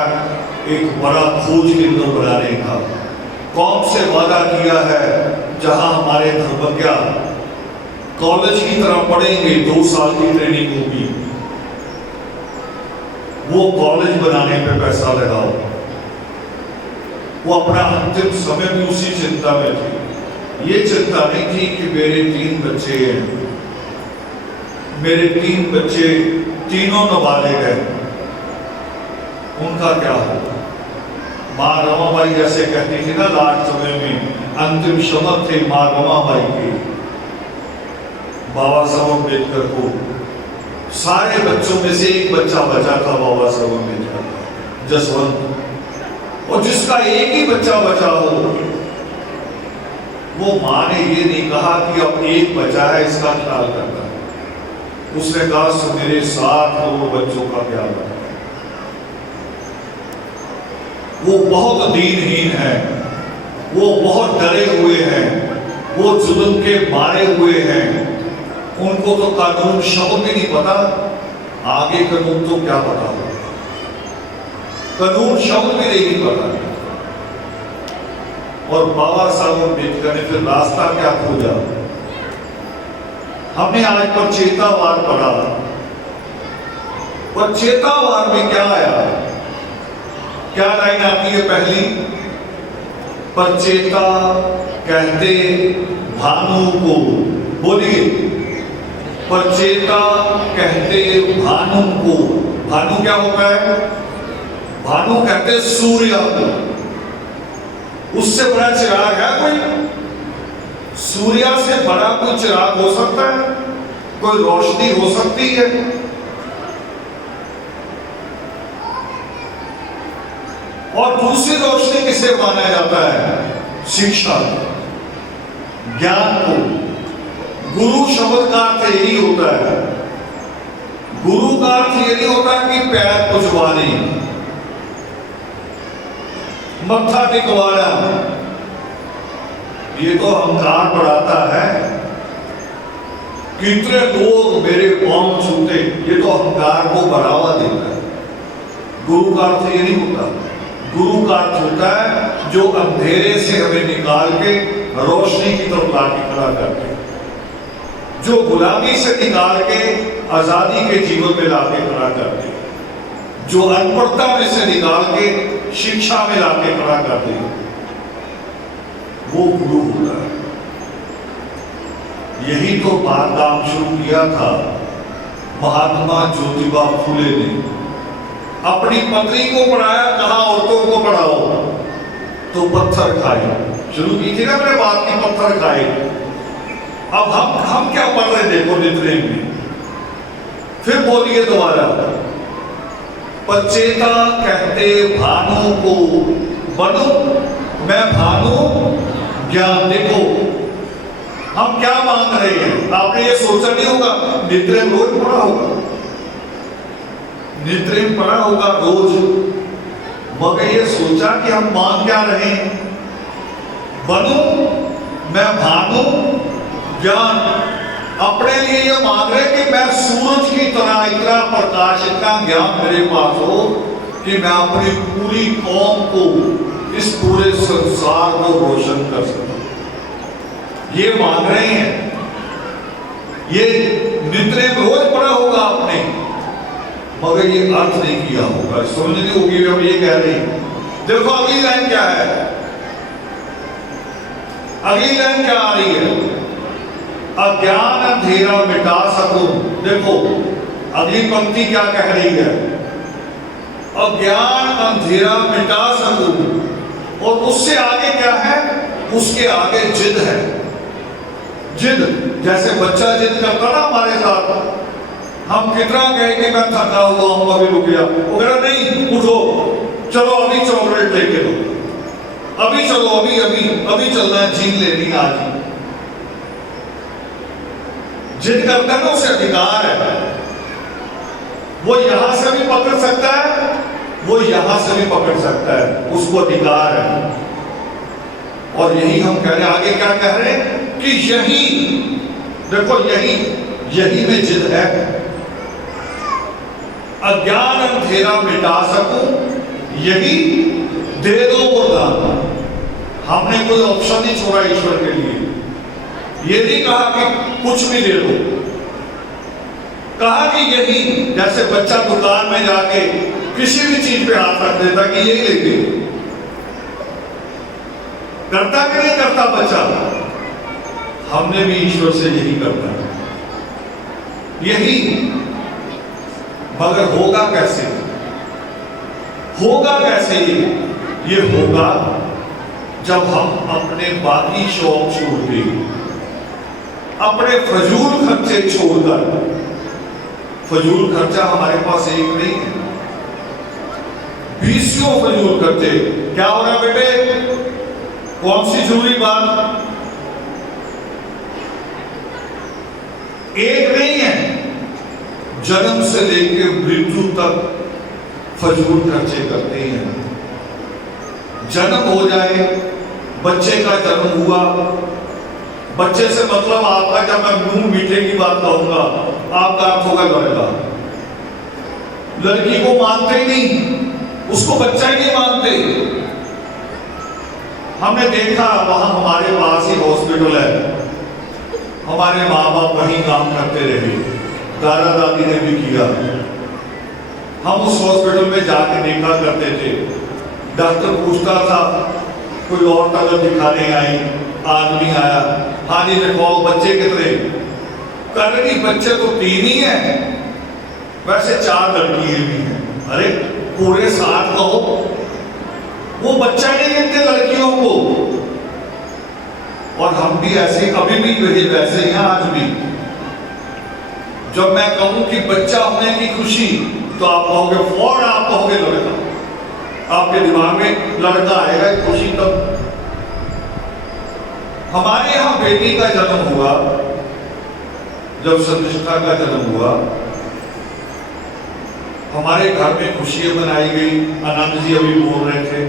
एक बड़ा खोज केंद्र बनाने का, कौम से वादा किया है जहां हमारे धर्मज्ञ कॉलेज की तरह पढ़ेंगे, 2 साल की ट्रेनिंग होगी, वो कॉलेज बनाने पे पैसा लगाओ। वो अपना अंतिम समय भी उसी चिंता में थे। ये चिंता नहीं थी कि मेरे 3 बच्चे हैं, मेरे 3 बच्चे तीनों नाबालिग हैं, उनका क्या होगा। माँ रमाबाई जैसे कहती थी ना, लास्ट समय में अंतिम शब्द थे माँ रमाबाई के, बाबा साहब अम्बेडकर को सारे बच्चों में से एक बच्चा बचा था, बाबा साहब अम्बेडकर, जसवंत। और जिसका एक ही बच्चा बचा हो, वो माँ ने ये नहीं कहा कि अब एक बचा है इसका ख्याल करना, उसने कहा मेरे साथ वो बच्चों का ख्याल रखना। वो बहुत दीनहीन है, वो बहुत डरे हुए हैं, वो जुल्म के मारे हुए हैं, उनको तो कानून शब्द भी नहीं पता, आगे कानून तो क्या पता हो, कानून शब्द भी नहीं पता। और बाबा साहब अम्बेडकर ने फिर रास्ता क्या खोजा। हमने आज पर चेतावार पढ़ा, और चेतावार में क्या आया, क्या लाइन आती है पहली, पर चेता कहते भानु को, बोलिए, पर चेता कहते भानु को। भानु क्या होता है? भानु कहते सूर्य को। उससे बड़ा चिराग है कोई? सूर्य से बड़ा कोई चिराग हो सकता है? कोई रोशनी हो सकती है? और दूसरी रोशनी किसे माना जाता है? शिक्षा, ज्ञान को। गुरु शब्द का अर्थ यही होता है। गुरु का अर्थ यही होता है कि पैर पुछवाने, मत्था टिकवाना। ये तो अहंकार बढ़ाता है। कितने लोग मेरे पांव छूते, ये तो अहंकार को बढ़ावा देता है। गुरु का अर्थ ये नहीं होता। गुरु का अर्थ होता है जो अंधेरे से हमें निकाल के रोशनी की तरफ लाके खड़ा करते, जो गुलामी से निकाल के आजादी के जीवन में लाके खड़ा करते, जो अनपढ़ता में से निकाल के शिक्षा में लाके खड़ा करते, वो गुरु होता है। यही तो बात काम शुरू किया था महात्मा ज्योतिबा फूले ने। अपनी पत्नी को पढ़ाया, कहा औरतों को पढ़ाओ, तो पत्थर खाए। शुरू की थी ना मैंने बात की, पत्थर खाए। अब हम क्या पढ़ रहे देखो नित्रे में। फिर बोलिए दोबारा, पचेता कहते भानु को, बनो मैं भानु ज्ञान। देखो हम क्या मांग रहे हैं? आपने ये सोचा नहीं होगा? नित्रे में रोज पढ़ा होगा, नित्रे में पढ़ा होगा रोज, मगर ये सोचा कि हम मांग क्या रहे हैं? बनो मैं भानु ज्ञान। अपने लिए ये मांग रहे कि मैं सूरज की तरह इतना प्रकाश, इतना ज्ञान मेरे पास हो कि मैं अपनी पूरी कौम को, इस पूरे संसार को रोशन कर सकूं। ये मांग रहे हैं। ये नित्रे में रोज पढ़ा होगा आपने, मगर ये अर्थ नहीं किया होगा, समझ नहीं होगी। हम ये कह रहे हैं। देखो अगली लाइन क्या है? अगली लाइन क्या आ रही है? अज्ञान अंधेरा मिटा सकूं। देखो अगली पंक्ति क्या कह रही है? अज्ञान अंधेरा मिटा सकूं। और उससे आगे क्या है? उसके आगे जिद है। जिद, जैसे बच्चा जिद करता ना हमारे साथ, हम कितना कहे कि मैं थका हुआ हूं, अभी रुक गया, वो कह रहा नहीं उठो, चलो अभी चॉकलेट लेके दो, अभी चलो, अभी अभी अभी चलना है, जीत लेनी आज। जिद करता है ना, उसे अधिकार है। वो यहां से भी पकड़ सकता है, वो यहां से भी पकड़ सकता है, उसको अधिकार है। और यही हम कह रहे हैं, आगे क्या कह रहे हैं कि यही, देखो यही में जिद है। अज्ञान अंधेरा मिटा सकूं, यही दे दो वरदान। हमने कोई ऑप्शन नहीं छोड़ा ईश्वर के लिए। ये नहीं कहा कि कुछ भी दे दो, कहा कि यही, जैसे बच्चा दुकान में जाके किसी भी चीज पे हाथ रख देता कि यही लेंगे, करता कि नहीं करता बच्चा? हमने भी ईश्वर से यही करना है, यही। मगर होगा कैसे? होगा कैसे? ये होगा जब हम अपने बाकी शौक छोड़ के, अपने फजूल खर्चे छोड़कर, फजूल खर्चा हमारे पास एक नहीं है, 20 फजूल खर्चे। क्या हो रहा है बेटे? कौन सी जरूरी बात? एक नहीं है, जन्म से लेकर मृत्यु तक फजूल खर्चे करते हैं। जन्म हो जाए, बच्चे का जन्म हुआ, बच्चे से मतलब आपका, जब मैं मुंह मीठे की बात कहूंगा, आपका अर्थ होगा लड़का। लड़की को मानते ही नहीं, उसको बच्चा ही नहीं मानते। हमने देखा, वहां हमारे पास ही हॉस्पिटल है, हमारे माँ बाप वहीं काम करते रहे, दादा दादी ने भी किया। हम उस हॉस्पिटल में जाके देखा करते थे। डॉक्टर पूछता था कोई और ताकत दिखाने आई, आदमी आया, हाँ जी देखो बच्चे कितने, कह रहे बच्चे तो 3 ही है, वैसे 4 लड़कियां भी हैं। अरे पूरे 7 कहो, वो बच्चा नहीं गिनते लड़कियों को। और हम भी ऐसे, अभी भी वही वैसे हैं आज भी। जब मैं कहूं कि बच्चा होने की खुशी, तो आप कहोगे फौरन, आप कहोगे लड़का, आपके दिमाग में लड़का आएगा खुशी तब। हमारे यहां बेटी का जन्म हुआ, जब संतिष्ठा का जन्म हुआ, हमारे घर में खुशियां मनाई गई। आनंद जी अभी बोल रहे थे,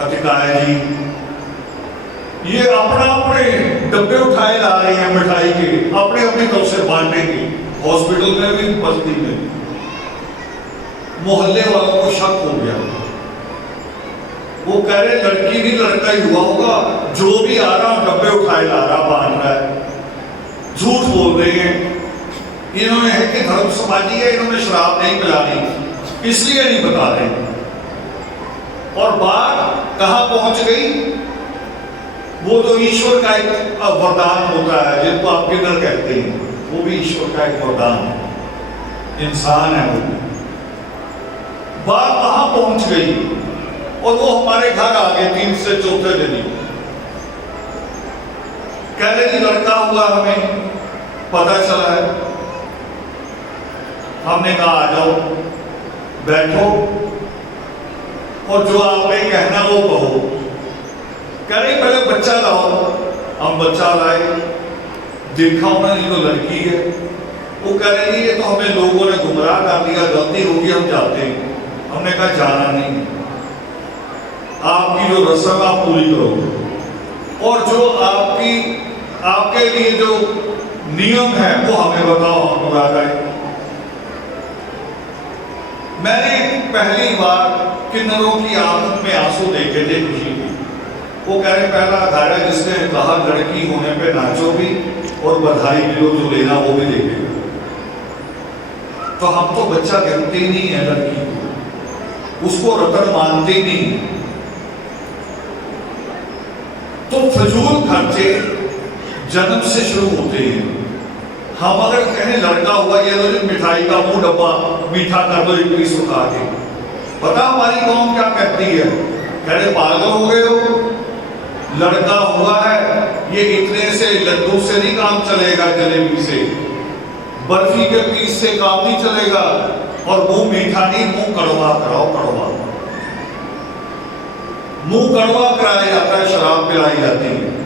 अतिकाय जी, ये अपने डब्बे उठाए ला रहे हैं मिठाई के, अपने अपनी तरफ से बांटेंगे। हॉस्पिटल में भी, बस्ती में, मोहल्ले वालों को शक हो गया। वो कह रहे लड़की भी लड़का ही हुआ होगा, जो भी आ रहा डब्बे उठाए ला रहा, बांट रहा है। झूठ बोल रहे हैं, इन्होंने है कि धर्म समाजी है, इन्होंने शराब नहीं पिलानी, इसलिए नहीं बता रहे। और बात कहां पहुंच गई? वो तो ईश्वर का एक वरदान होता है, जिनको आप किन्नर कहते हैं, वो भी ईश्वर का एक वरदान है, इंसान है वो। बात कहां पहुंच गई? और वो हमारे घर आ गए 3 से 4थे दिन ही, कह रहे कि लड़का हुआ, हमें पता चला है। हमने कहा आ जाओ, बैठो, और जो आपने कहना वो कहो। कह रही पहले बच्चा लाओ। हम बच्चा लाए, देखा उन्होंने तो लड़की है। वो कह रही ये तो हमें लोगों ने गुमराह कर दिया, गलती होगी, हम जाते हैं। हमने कहा जाना नहीं, आपकी जो रस्म आप पूरी करो, और जो आपके लिए जो नियम है वो हमें बताओ, हम पूरा करें। मैंने पहली बार किन्नरों की आंख में आंसू देखे थे खुशी के। वो कह रहे पहला अखाड़ा जिसने कहा लड़की होने पे नाचो भी और बधाई भी लो, जो लेना वो भी देखेगा। तो हम तो बच्चा गिनते ही नहीं है लड़की को, उसको रतन मानते ही नहीं। तो फजूल खर्चे जन्म से शुरू होते हैं। हम अगर कहें लड़का हुआ, ये लो मिठाई का मुंह डब्बा मीठा कर दो 1 पीस उठा के, पता हमारी कौम क्या कहती है? कह रहे पागल हो गए हो, लड़का हुआ है, ये इतने से लड्डू से नहीं काम चलेगा, जलेबी से, बर्फी के पीस से काम नहीं चलेगा, और मुंह मीठा नहीं, मुंह कड़वा कराओ, कड़वा मुंह कड़वा कराया जाता है, शराब पिलाई जाती है।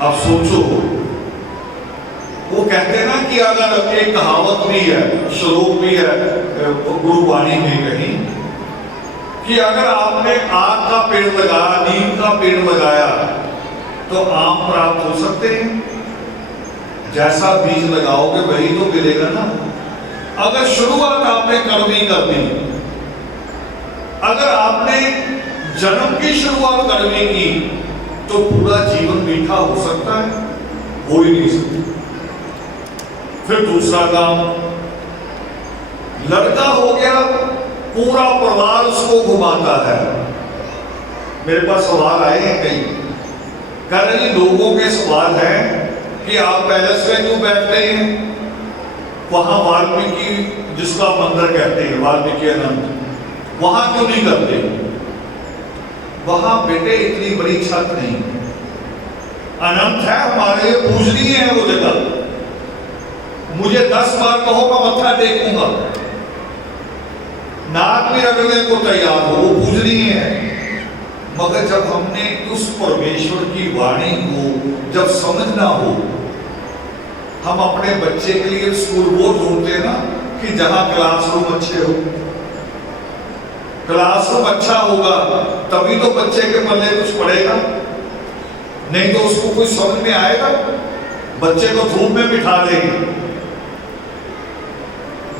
आप सोचो, वो कहते हैं ना कि अगर एक कहावत भी है, श्लोक भी है गुरुवाणी में कहीं, कि अगर आपने आग का पेड़ लगाया, नीम का पेड़ लगाया, तो आम प्राप्त हो सकते हैं। जैसा बीज लगाओगे वही तो मिलेगा ना। अगर शुरुआत आपने कर्मी कर दी, अगर आपने जन्म की शुरुआत कर्मी की, तो पूरा जीवन मीठा हो सकता है? हो ही नहीं सकता। फिर दूसरा काम, लड़का हो गया, पूरा परिवार उसको घुमाता है। मेरे पास सवाल आए हैं कई, कह रहे लोगों के सवाल है कि आप पैलेस में क्यों बैठते हैं, वहां वाल्मीकि जिसका मंदिर कहते हैं, वाल्मीकि अनंत, वहां क्यों नहीं करते? वहां बेटे इतनी बड़ी छत नहीं, अनंत है, हमारे लिए पूजनीय है वो जगह। मुझे 10 बार कहो मैं मत्था टेकूंगा, नाक भी रगड़ने को तैयार हो, वो पूजनीय है। मगर जब हमने उस परमेश्वर की वाणी को जब समझना हो, हम अपने बच्चे के लिए स्कूल वो ढूंढते ना कि जहां क्लासरूम अच्छे हो। क्लासरूम अच्छा होगा तभी तो बच्चे के पल्ले कुछ पड़ेगा, नहीं तो उसको कुछ समझ में आएगा। बच्चे को धूप में बिठा देंगे,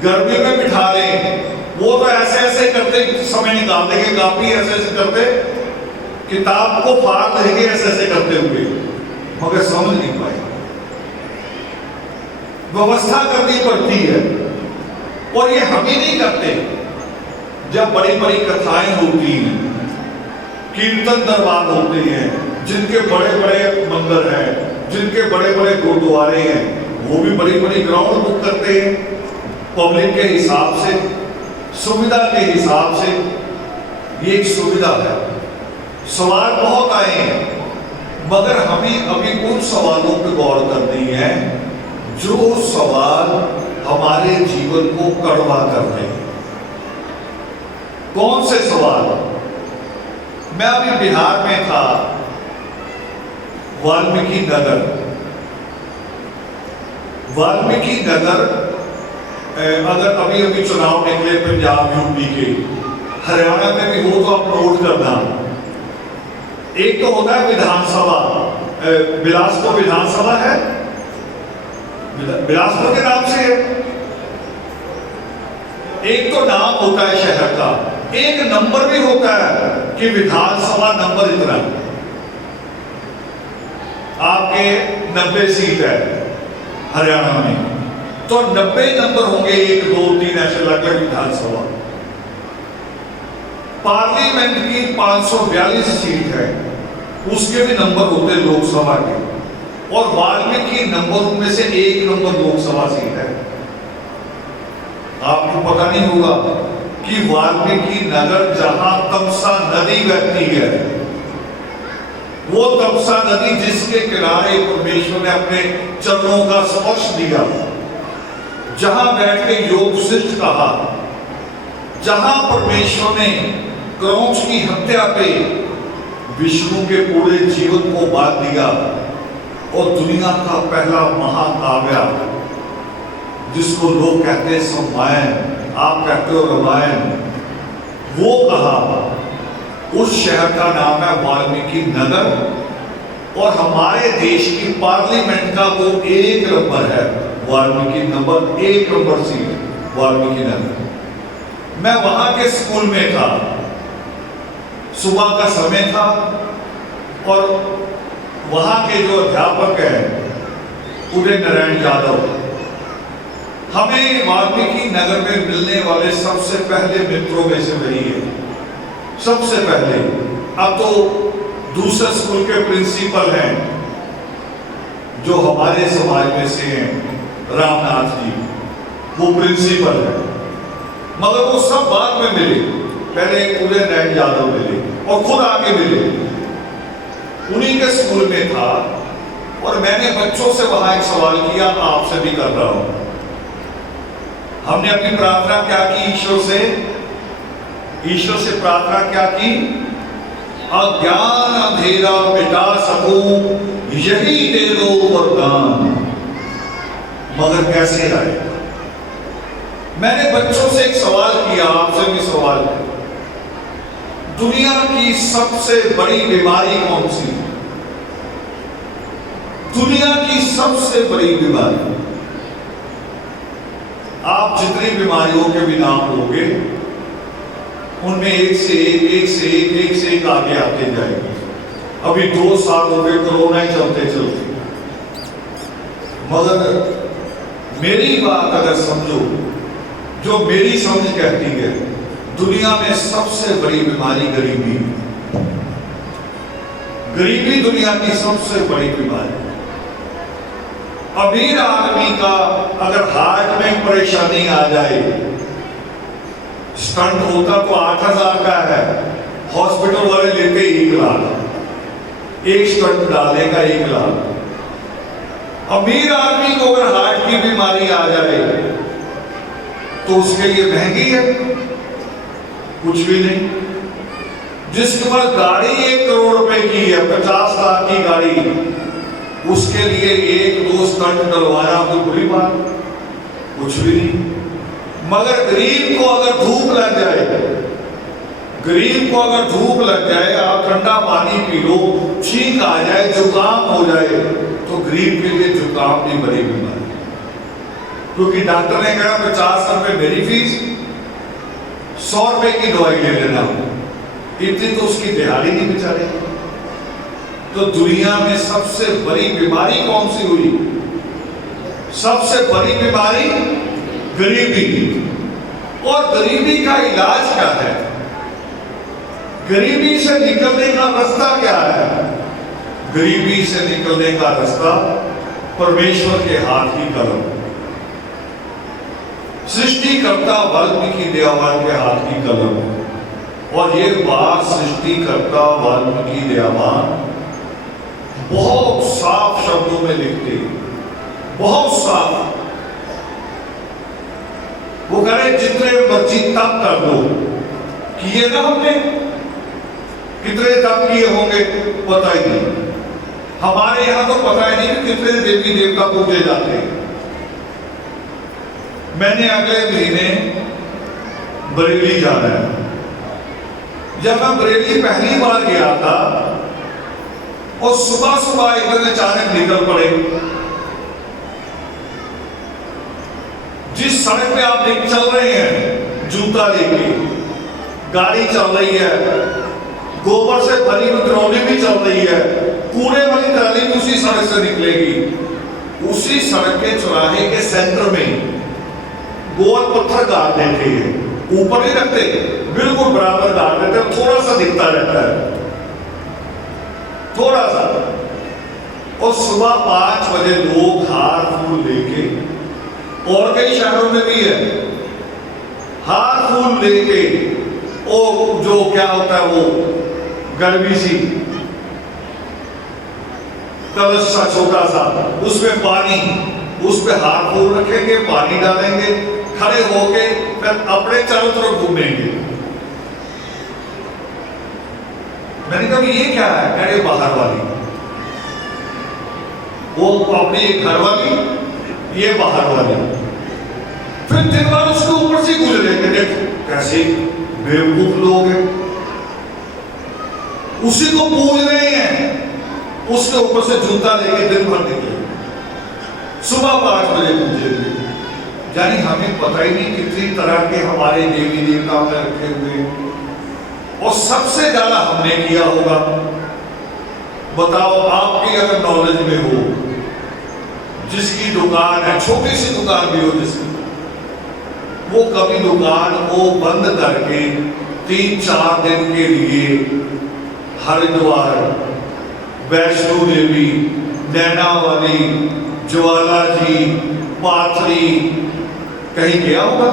गर्मी में बिठा देंगे, वो तो ऐसे ऐसे करते समय निकाल देंगे, काफी ऐसे ऐसे करते, किताब को फाड़ देंगे ऐसे ऐसे करते हुए, मगर समझ नहीं पाएगा। व्यवस्था करनी पड़ती है, और ये हम ही नहीं करते। जब बड़ी बड़ी कथाएं होती हैं, कीर्तन दरबार होते हैं, जिनके बड़े बड़े मंदिर हैं, जिनके बड़े बड़े गुरुद्वारे हैं, वो भी बड़ी बड़ी ग्राउंड बुक करते हैं पब्लिक के हिसाब से, सुविधा के हिसाब से। ये एक सुविधा है। सवाल बहुत आए हैं, मगर हमें अभी उन सवालों पर गौर करनी है जो सवाल हमारे जीवन को कड़वा करते हैं। कौन से सवाल? मैं अभी बिहार में था, वाल्मीकि नगर। वाल्मीकि नगर, अगर अभी अभी चुनाव निकले पंजाब यूपी के, हरियाणा में भी हो तो आप नोट करना। एक तो होता है विधानसभा, बिलासपुर विधानसभा है, बिलासपुर के नाम से है। एक तो नाम होता है शहर का, एक नंबर भी होता है कि विधानसभा नंबर इतना। आपके 90 सीट है हरियाणा में, तो 90 नंबर होंगे, 1 2 3 ऐसे लगभग विधानसभा। पार्लियामेंट की 542 सीट है, उसके भी नंबर होते हैं लोकसभा के, और वाल्मीकि नंबर में से 1 नंबर लोकसभा सीट है। आपको पता नहीं होगा कि वाल्मीकि नगर जहां तमसा नदी बहती है, वो तमसा नदी जिसके किनारे परमेश्वर ने अपने चरणों का स्पर्श दिया, जहां बैठ के योग सिद्ध कहा, जहां परमेश्वर ने क्रौंच की हत्या पे विष्णु के पूरे जीवन को बांध दिया, और दुनिया का पहला महाकाव्य जिसको लोग कहते हैं रामायण, आप कहते हो रामायण, वो कहा। उस शहर का नाम है वाल्मीकि नगर, और हमारे देश की पार्लियामेंट का वो 1 नंबर है, Valmiki number 1 number seat Valmiki Nagar. मैं वहां के स्कूल में था, सुबह का समय था, और वहां के जो अध्यापक हैं उदय नारायण यादव, हमें वाल्मीकि नगर में मिलने वाले सबसे पहले मित्रों में से वही है, सबसे पहले। अब तो दूसरे स्कूल के प्रिंसिपल हैं जो हमारे समाज में से हैं, रामनाथ जी, वो प्रिंसिपल है, मगर वो सब बाद में मिले। पहले उदय नारायण यादव मिले और खुद आगे मिले, उन्हीं के स्कूल में था। और मैंने बच्चों से वहां एक सवाल किया, आपसे भी कर रहा हूं। हमने अपनी प्रार्थना क्या की ईश्वर से प्रार्थना क्या की? अज्ञान अंधेरा मिटा सकूं, यही दे दो वरदान। मगर कैसे आए? मैंने बच्चों से एक सवाल किया, आपसे भी सवाल किया, दुनिया की सबसे बड़ी बीमारी कौन सी? दुनिया की सबसे बड़ी बीमारी, आप जितनी बीमारियों के भी नाम लोगे, उनमें एक से एक आगे आते जाएगी। अभी 2 साल हो गए कोरोना ही चलते चलते, मगर मेरी बात अगर समझो, जो मेरी समझ कहती है, दुनिया में सबसे बड़ी बीमारी गरीबी। गरीबी दुनिया की सबसे बड़ी बीमारी। अमीर आदमी का अगर हार्ट में परेशानी आ जाए, स्टंट होता तो 8,000 का है, हॉस्पिटल वाले लेते 1 लाख, एक स्टंट डालेगा 1 लाख। अमीर आदमी को अगर हार्ट की बीमारी आ जाए तो उसके लिए महंगी है, कुछ भी नहीं। जिसके पास गाड़ी 1 करोड़ रुपए की है, 50 लाख की गाड़ी, उसके लिए 1-2 स्टंट डलवाना कोई बुरी बात, कुछ भी नहीं। मगर गरीब को अगर धूप लग जाए, आप ठंडा पानी पी लो, छींक आ जाए, जुकाम हो जाए, तो गरीब के लिए जुकाम नहीं बड़ी बीमारी। क्योंकि डॉक्टर ने कहा 50 रुपए मेरी फीस, 100 रुपए की दवाई ले लेना, इतनी तो उसकी दिहाड़ी नहीं बेचारे। तो दुनिया में सबसे बड़ी बीमारी कौन सी हुई? सबसे बड़ी बीमारी गरीबी। और गरीबी का इलाज क्या है, गरीबी से निकलने का रास्ता क्या है? गरीबी से निकलने का रास्ता परमेश्वर के हाथ की कलम, सृष्टिकर्ता वाल्मीकि दयावान के हाथ की कलम है। और ये बात सृष्टिकर्ता वाल्मीकि दयावान बहुत साफ शब्दों में लिखते, बहुत साफ। वो कह रहे जितने मर्जी तप कर दो, किए ना हमने, कितने तप किए होंगे पता ही नहीं। हमारे यहां तो पता ही नहीं कितने देवी देवता पूजे जाते हैं। मैंने अगले महीने बरेली जाना है। जब मैं बरेली पहली बार गया था और सुबह सुबह इधर अचानक निकल पड़े। जिस सड़क पे आप चल रहे हैं जूता लेके, गाड़ी चल रही है, गोबर से भरी हुई ट्रॉली भी चल रही है, कूड़े वाली ट्रॉली भी उसी सड़क से निकलेगी। उसी सड़क के चौराहे के सेंटर में गोल पत्थर गाड़ देते हैं, ऊपर नहीं रखते, बिल्कुल बराबर गाड़ देते, थोड़ा सा दिखता रहता है, थोड़ा सा। और सुबह 5 बजे लोग हार फूल लेके, और कई शहरों में भी है, हार फूल लेके, और जो क्या होता है वो गड़बी सी कलश सा छोटा सा, उसमें पानी, उस पे हार फूल रखेंगे, पानी डालेंगे, खड़े होके फिर अपने चारों तरफ घूमेंगे। मैंने कहा ये क्या है? कह रहे बाहर वाली, वो अपनी घर वाली, ये बाहर वाली। फिर दिन भर उसके ऊपर से गुजरेंगे। देखो कैसे बेवकूफ लोग हैं, उसी को पूज रहे हैं, उसके ऊपर से जूता लेके दिन भर निकले, सुबह 5 बजे पूजेंगे। यानी हमें पता ही नहीं कितनी तरह के हमारे देवी देवता हमने रखे हुए हैं, और सबसे ज्यादा हमने किया होगा। बताओ आपकी अगर नॉलेज में हो, जिसकी दुकान है, छोटी सी दुकान भी हो जिसकी, वो कभी दुकान को बंद करके 3-4 दिन के लिए हरिद्वार, वैष्णो देवी, नैनावाली, ज्वाला जी, पाथरी कहीं गया होगा?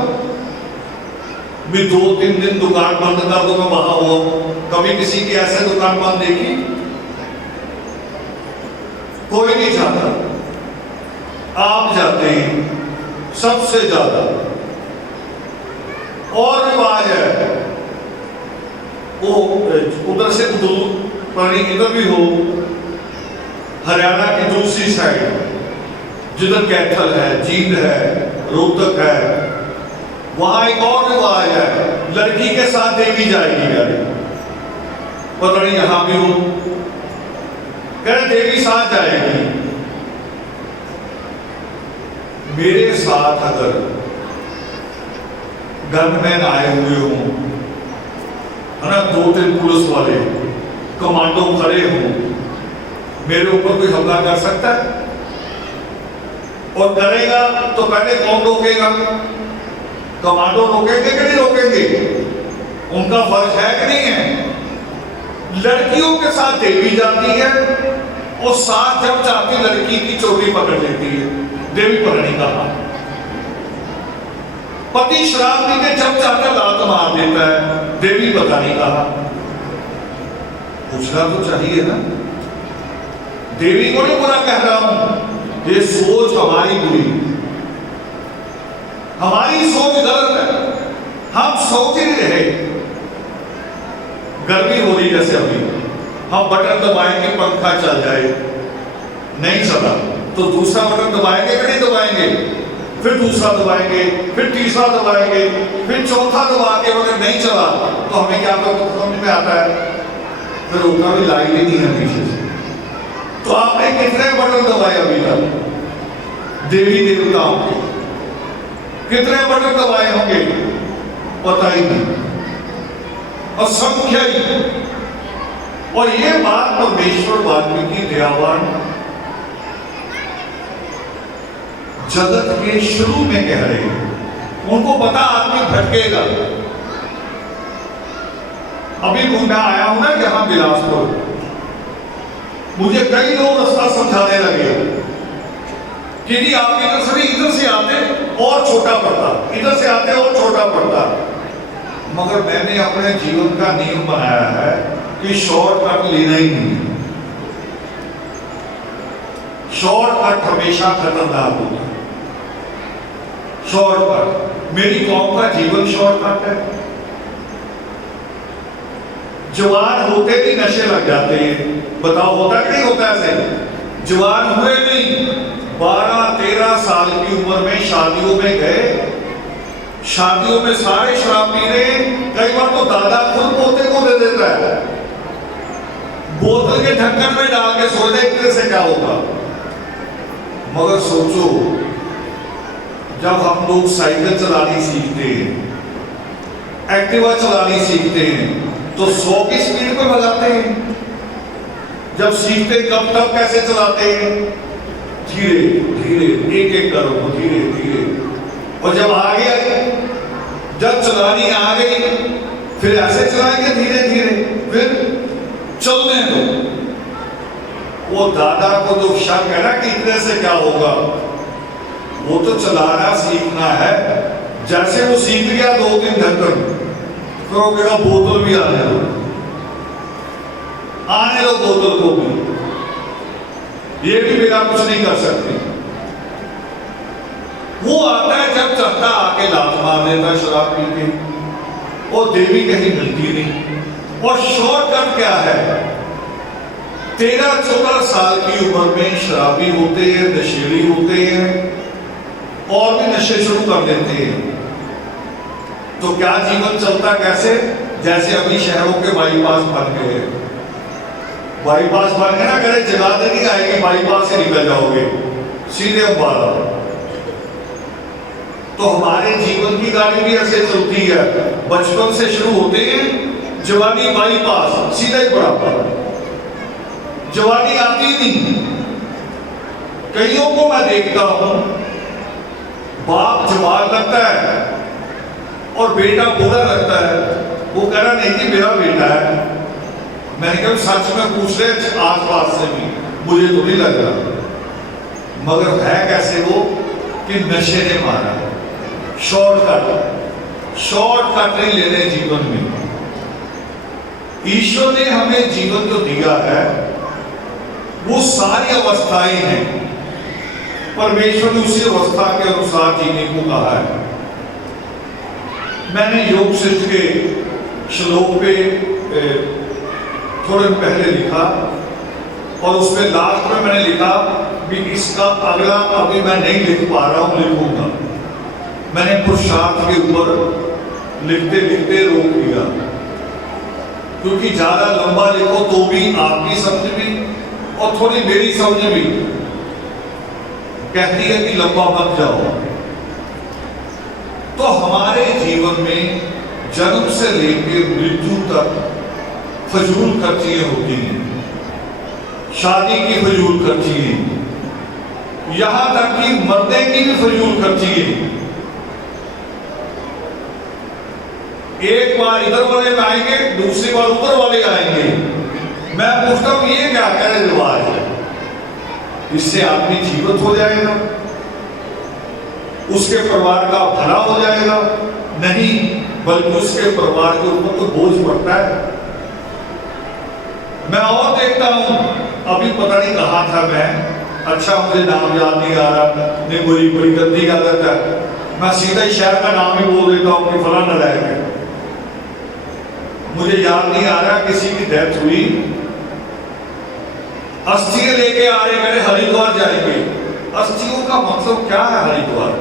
भी 2-3 दिन दुकान बंद कर दो, मैं वहां हुआ। कभी किसी की ऐसे दुकान बंद देखी? कोई नहीं जाता, आप जाते हैं सबसे ज्यादा। और रिवाज है वो उधर से पानी इधर भी हो, हरियाणा की दूसरी साइड जिधर कैथल है, जींद है, रोहतक है, वहां एक और रिवाज है, लड़की के साथ देवी जाएगी गाड़ी। पता नहीं यहां भी हो, कह देवी साथ जाएगी। मेरे साथ अगर गनमैन आए हुए हों, है ना, 2-3 पुलिस वाले कमांडो खड़े हों, मेरे ऊपर कोई हमला कर सकता है? और करेगा तो पहले कौन रोकेगा? कमांडो रोकेंगे कि नहीं रोकेंगे? उनका फर्ज है कि नहीं है? लड़कियों के साथ देवी जाती है, और साथ जब जाती लड़की की चोटी पकड़ लेती है, देवी पकड़ने का हाथ। पति शराब पी के जब चाहता लात मार देता है, देवी पता नहीं कहा। पूछना तो चाहिए ना। देवी को नहीं बुरा कह रहा हूं, ये सोच हमारी बुरी, हमारी सोच गलत है। हम सोच ही नहीं रहे। गर्मी हो रही जैसे अभी, हम बटन दबाएंगे पंखा चल जाए, नहीं चला तो दूसरा बटन दबाएंगे कि नहीं दबाएंगे? फिर दूसरा दबाएंगे, फिर तीसरा दबाएंगे, फिर चौथा दबा के अगर नहीं चला तो हमें क्या समझ में आता है? फिर उतना भी लाइन ही नहीं है पीछे से। तो आपने कितने बटन दबाए अभी तक? देवी देवताओं के कितने बटन दबाए होंगे? पता ही नहीं, असंख्य ही। और ये बात परमेश्वर वाल्मीकि दयावान जगत के शुरू में कह रहे हैं। उनको पता आदमी भटकेगा। अभी मैं आया हूं ना यहां बिलासपुर, मुझे कई लोग रास्ता समझाने लगे कि जी आप इधर से आते और छोटा पड़ता, इधर से आते और छोटा पड़ता। मगर मैंने अपने जीवन का नियम बनाया है कि शॉर्टकट लेना ही नहीं है। शॉर्टकट हमेशा खतरनाक होता है। शॉर्टकट, मेरी कौम का जीवन शॉर्टकट है। जवान होते भी नशे लग जाते हैं, बताओ होता कि नहीं होता ऐसे? जवान हुए नहीं, 12-13 साल की उम्र में शादियों में गए, शादियों में सारे शराब पी रहे। कई बार तो दादा खुद पोते को दे देता है, बोतल के ढक्कन में डाल के सो जाए, इतने से क्या होगा। मगर सोचो, जब हम लोग साइकिल चलानी सीखते हैं, एक्टिवा चलानी सीखते हैं, तो 100 की स्पीड पर भगाते हैं। जब सीखते कब तब कैसे चलाते हैं? धीरे धीरे, एक करो, धीरे धीरे। और जब आ गया, जब चलानी आ गई, फिर ऐसे चलाएंगे धीरे धीरे, फिर चलने दो। वो दादा को जो शक है ना कि इतने से क्या होगा, वो तो चलाना सीखना है। जैसे वो सीख गया 2-3 ढक्कन, फिर वो कहेगा बोतल भी आने दो बोतल को भी, ये भी मेरा कुछ नहीं कर सकते। वो आता है जब चाहता आके लात मार देता शराब पी के, और देवी कहीं मिलती नहीं। और शॉर्टकट क्या है? 13-14 साल की उम्र में शराबी होते हैं, नशेड़ी होते हैं, और भी नशे शुरू कर देते हैं। तो क्या जीवन चलता कैसे? जैसे अभी शहरों के बाईपास बन गए, बाईपास बन गए ना, करे जगाते नहीं आएगी, बाईपास से निकल जाओगे सीधे अंबाला। तो हमारे जीवन की गाड़ी भी ऐसे चलती है, बचपन से शुरू होते हैं, जवानी बाईपास सीधा ही बराबर, जवानी आती नहीं। कईयों को मैं देखता हूं, बाप जवान लगता है और बेटा बूढ़ा लगता है। वो कह रहा नहीं कि मेरा बेटा है। मैंने कहा सच में पूछ रहे आसपास से भी, मुझे तो नहीं लग रहा। मगर है कैसे वो कि नशे ने मारा। शॉर्टकट नहीं लेने जीवन में। ईश्वर ने हमें जीवन जो दिया है वो सारी अवस्थाएं हैं, परमेश्वर ने उसी अवस्था के अनुसार जीने को कहा है। मैंने योग सिद्ध के श्लोक पे थोड़े पहले लिखा, और उसमें लास्ट में मैंने लिखा कि इसका अगला अभी मैं नहीं लिख पा रहा हूं, लिखूंगा। मैंने पुरुषार्थ के ऊपर लिखते लिखते रोक दिया, क्योंकि ज्यादा लंबा लिखो तो भी आपकी समझ भी और थोड़ी मेरी समझ भी कहती है कि लंबा मत जाओ। तो हमारे जीवन में जन्म से लेकर मृत्यु तक फजूल खर्चियां होती हैं, शादी की फजूल खर्चियां, यहां तक कि मरने की भी फजूल खर्चियां। एक बार इधर वाले में आएंगे, दूसरी बार उधर वाले आएंगे। मैं पूछता हूं ये क्या करे रिवाज है? इससे आदमी जीवित हो जाएगा, उसके परिवार का भला हो जाएगा? नहीं, बल्कि उसके परिवार के ऊपर तो बोझ पड़ता है। मैं और देखता हूं, अभी पता नहीं कहा था मैं, अच्छा मुझे नाम याद नहीं आ रहा, नहीं मुझे बड़ी गंदी आदत है, मैं सीधा ही शहर का नाम ही बोल देता हूं कि फलाना रहेगा। मुझे याद नहीं आ रहा, किसी की डेथ हुई, अस्थियां लेके आ रहे, मेरे हरिद्वार जाएंगे। अस्थियों का मतलब क्या है? हरिद्वार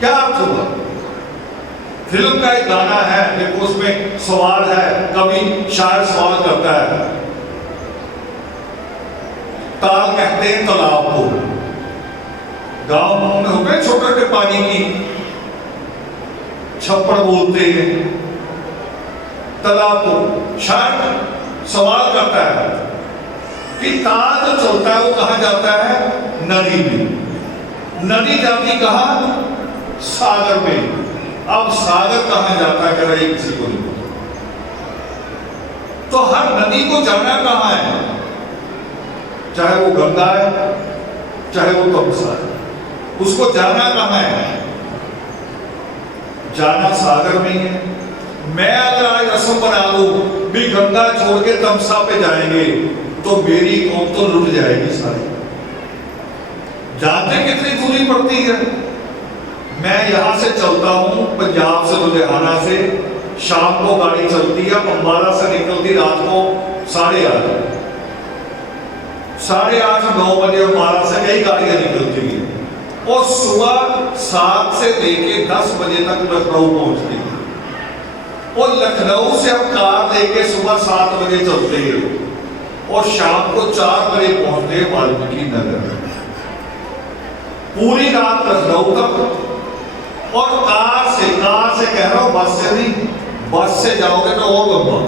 क्या अर्थ हुआ? फिल्म का एक गाना है, देखो उसमें सवाल है, कवि शायर सवाल करता है, ताल कहते हैं तालाब को, गांव में हो गए छोटे छोटे पानी की छप्पड़ बोलते हैं तालाब को। शायर सवाल करता है कि ताल जो चलता है वो कहां जाता है? नदी में। नदी जाती कहाँ? सागर में। अब सागर कहाँ जाता है कह रही किसी को नहीं पता। तो हर नदी को जाना कहाँ है? चाहे वो गंगा है, चाहे वो तमसा है, उसको जाना कहाँ है? जाना सागर में ही है। मैं अगर आज रस्म बना लूं भी गंगा छोड़ के तमसा पे जाएंगे तो मेरी कौम तो लुट जाएगी सारी। जानते कितनी दूरी पड़ती है? मैं यहां से चलता हूं पंजाब से लुधियाना से, शाम को गाड़ी चलती है, अंबाला से निकलती रात को 8:30 9 बजे अंबाला से कई गाड़ियां निकलती हैं और सुबह 7 से लेके 10 बजे तक लखनऊ पहुंचती है। और लखनऊ से हम कार लेके सुबह 7 बजे चलते हैं और शाम को 4 बजे पहुंचते हैं वाल्मीकि नगर। पूरी रात लखनऊ तक। और कार से कह रहा हूं, बस से नहीं, बस से जाओगे तो और लंबा।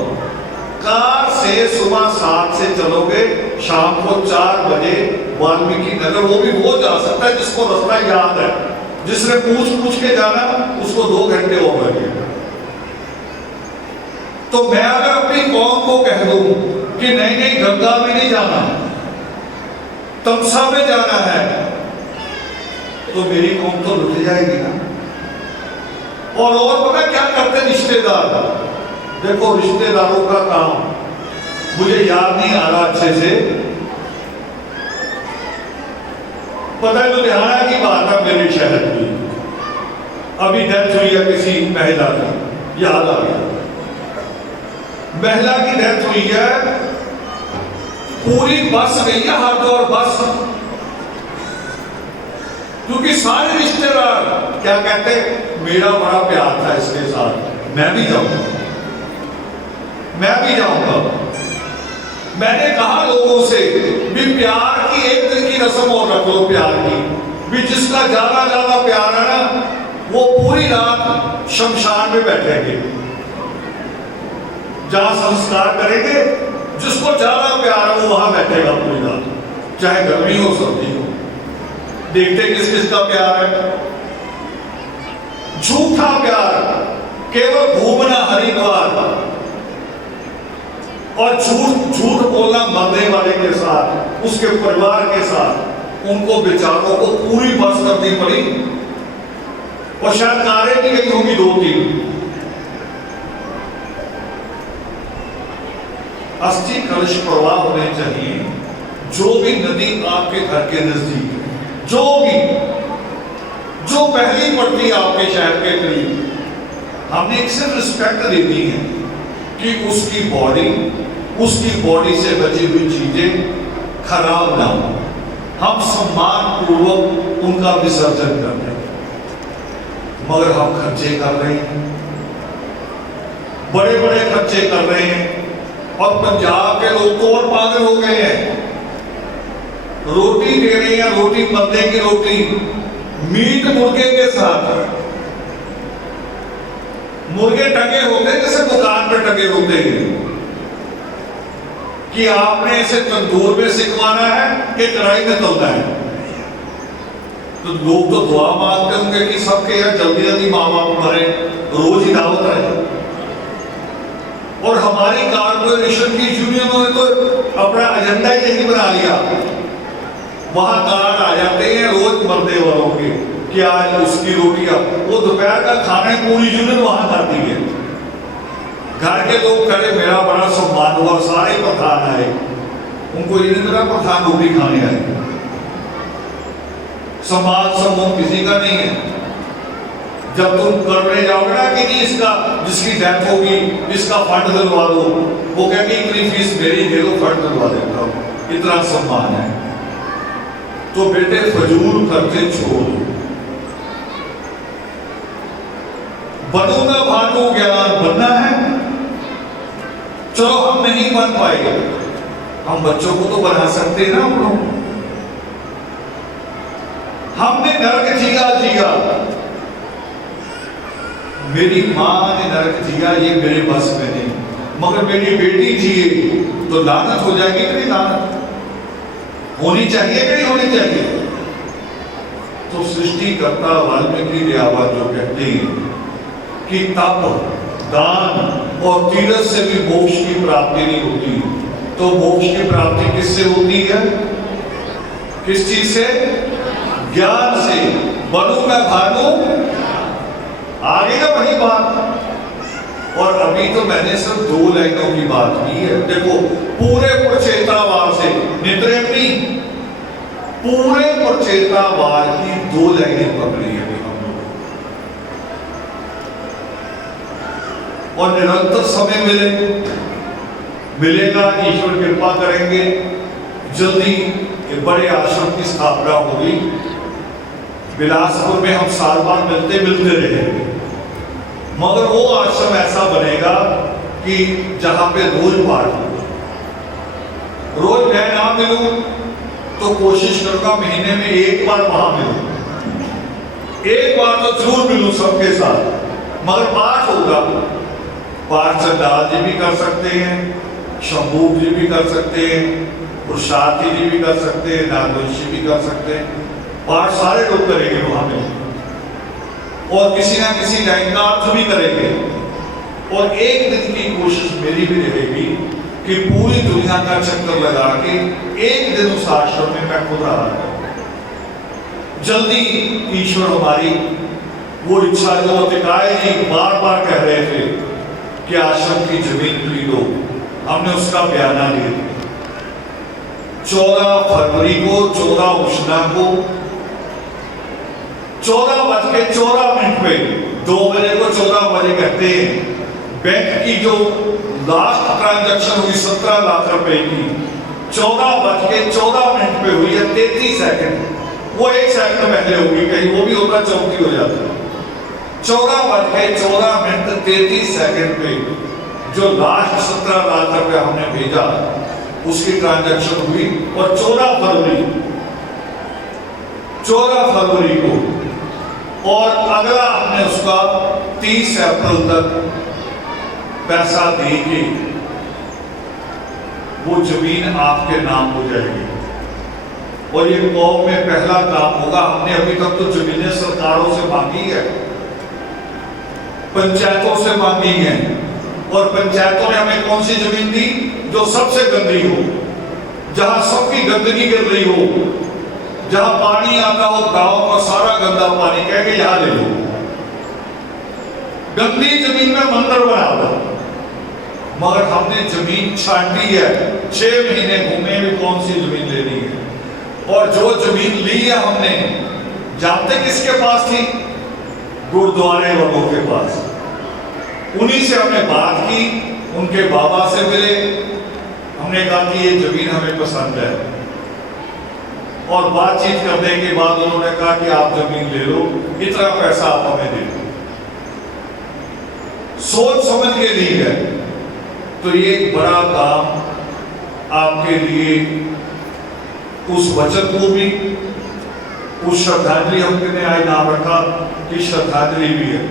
कार से सुबह 7 से चलोगे, शाम को 4 बजे वाल्मीकि नगर। वो भी वो जा सकता है जिसको रास्ता याद है। जिसने पूछ के जाना उसको 2 घंटे हो गए। तो मैं अगर अपनी कौम को कह दूं कि नहीं गंगा में नहीं जाना, तमसा में जाना है, तो मेरी कौम तो लुट जाएगी ना। और पता क्या करते रिश्तेदार? देखो रिश्तेदारों का काम मुझे याद नहीं आ रहा अच्छे से, पता है लुधियाना की बात है, मेरे शहर की अभी डेथ हुई है किसी महिला की, याद आ गया। महिला की डेथ हुई है, पूरी बस गई है, हरिद्वार बस, क्योंकि सारे रिश्तेदार क्या कहते, मेरा बड़ा प्यार था इसके साथ, मैं भी जाऊंगा। मैंने कहा लोगों से भी प्यार की 1 दिन की रस्म और रख लो, प्यार की भी। जिसका ज्यादा प्यार है ना, वो पूरी रात शमशान में बैठेंगे, जहां संस्कार करेंगे। जिसको ज्यादा प्यार है वो वहां बैठेगा पूरी रात, चाहे गर्मी हो सर्दी हो। देखते किस का प्यार है। झूठा प्यार, केवल घूमना हरिद्वार और झूठ बोलना मरने वाले के साथ, उसके परिवार के साथ। उनको बेचारों को पूरी बस करनी पड़ी और शायद कारें भी गई होंगी 2-3। अस्थि कलश प्रवाह होने चाहिए। जो भी नदी आपके घर के नजदीक है, जो पहली पड़ती है आपके शहर के करीब, हमने एक सिर्फ रिस्पेक्ट दे दी है कि उसकी बॉडी से बची हुई चीजें खराब ना हो। हम सम्मान पूर्वक उनका विसर्जन करते हैं, मगर हम खर्चे कर रहे हैं, बड़े खर्चे कर रहे हैं। और पंजाब के लोग तो और पागल हो गए हैं। रोटी दे रहे हैं, रोटी मरने की रोटी, मीट मुर्गे के साथ। मुर्गे टंगे होते हैं जैसे दुकान पे टंगे होते हैं कि आपने इसे तंदूर में सिकवाना है कि कढ़ाई में तलना है। तो लोग तो दुआ मांगते होंगे कि सबके यहाँ जल्दी माँ बाप मरे, रोज ही दावत रहे। और हमारी कारपोरेशन की यूनियनों ने तो अपना एजेंडा यही बना लिया, वहां कार्ड आ जाते हैं रोज मरने वालों के कि आज उसकी रोटियां, वो दोपहर का खाना पूरी यूनियन वहां खाती है। घर के लोग करे मेरा बड़ा सम्मान हुआ, सारे प्रधान आए, उनको ये नहीं मेरा प्रधान रोटी खाने आए। सम्मान समूह किसी का नहीं है। जब तुम करने जाओगे ना कि इसका जिसकी डेथ होगी इसका फंड दिलवा दो, वो कहेंगे इतनी फीस मेरी दे दो, फंड दिलवा देता हूं, इतना सम्मान है। तो बेटे फजूल खर्चे छोड़, बनो ना भानु ज्ञान बनना है। चलो हम नहीं बन पाएंगे, हम बच्चों को तो बना सकते हैं ना। हम लोग, हमने नरक जिया, मेरी मां ने नरक जिया, ये मेरे बस में नहीं, मगर मेरी बेटी जिए तो लानत हो जाएगी कि नहीं? लानत होनी चाहिए कि नहीं होनी चाहिए? तो सृष्टिकर्ता वाल्मीकि देवान जो कहते हैं कि तप, दान और तीरथ से भी मोक्ष की प्राप्ति नहीं होती, तो मोक्ष की प्राप्ति किससे होती है? किस चीज से? ज्ञान से। बनू मैं भानु, आगे ना वही बात। और अभी तो मैंने सिर्फ 2 लाइनों की बात की है। देखो पूरे प्रचेतावार से, निद्रेपी पूरे प्रचेतावार की 2 लाइनें पकड़ी है हम लोग। और निरंतर समय मिलेगा, ईश्वर कृपा करेंगे, जल्दी एक बड़े आश्रम की स्थापना होगी। बिलासपुर में हम साल बार मिलते रहेंगे, मगर वो आश्रम ऐसा बनेगा कि जहां पे रोज पाठ हो। रोज मैं ना मिलूं तो कोशिश करूंगा महीने में 1 बार वहां मिलूं। 1 बार तो जरूर मिलूं सबके साथ, मगर पाठ होगा। पाठ चंडाल जी भी कर सकते हैं, शंभू जी भी कर सकते हैं, पुरुषार्थी जी भी कर सकते हैं, नागवंशी भी कर सकते हैं। पाठ सारे लोग करेंगे वहां में, और किसी ना किसी लाइन का अर्थ भी करेंगे। और एक दिन की कोशिश मेरी भी रहेगी कि पूरी दुनिया का चक्कर लगा के एक दिन उस आश्रम में मैं खुद रहा करूं। जल्दी ईश्वर हमारी वो इच्छा जो अतिकाय जी बार बार कह रहे थे कि आश्रम की जमीन खरीदो, हमने उसका बयाना लिया। 14 फरवरी को, 14 उष्णा को 14:14 पे 2 बजे को 14 बजे कहते हैं, बैंक की जो लास्ट ट्रांजैक्शन हुई 17 लाख रुपए की 14:14 पे हुई है 33 सेकंड। वो 1 सेकंड पहले होगी, कहीं वो भी होता 34 हो जाता। 14:14 33 सेकंड पे जो लास्ट 17 लाख रुपए हमने भेजा उसकी ट्रांजैक्शन हुई। और 14 फरवरी को, और अगला हमने उसका 30 अप्रैल तक पैसा दे के वो जमीन आपके नाम हो जाएगी। और ये कौम में पहला काम होगा। हमने अभी तक तो जमीनें सरकारों से मांगी है, पंचायतों से मांगी है, और पंचायतों ने हमें कौन सी जमीन दी? जो सबसे गंदी हो, जहां सबकी गंदगी गिर रही हो, जहां पानी आता हो गांव का सारा गंदा पानी, कह के यहां ले लो। गंदी जमीन में मंदिर बना दो। मगर हमने जमीन छांटी है, 6 महीने घूमे भी कौन सी जमीन लेनी है। और जो जमीन ली है हमने, जानते किसके पास थी? गुरुद्वारे वालों के पास। उन्हीं से हमने बात की, उनके बाबा से मिले, हमने कहा कि ये जमीन हमें पसंद है। और बातचीत करने के बाद उन्होंने कहा कि आप जमीन ले लो, इतना पैसा आप हमें दे दो। सोच समझ के ली है। तो ये एक बड़ा काम आपके लिए, उस वचन को भी, उस श्रद्धांजलि हमने आज नाम रखा कि श्रद्धांजलि भी है।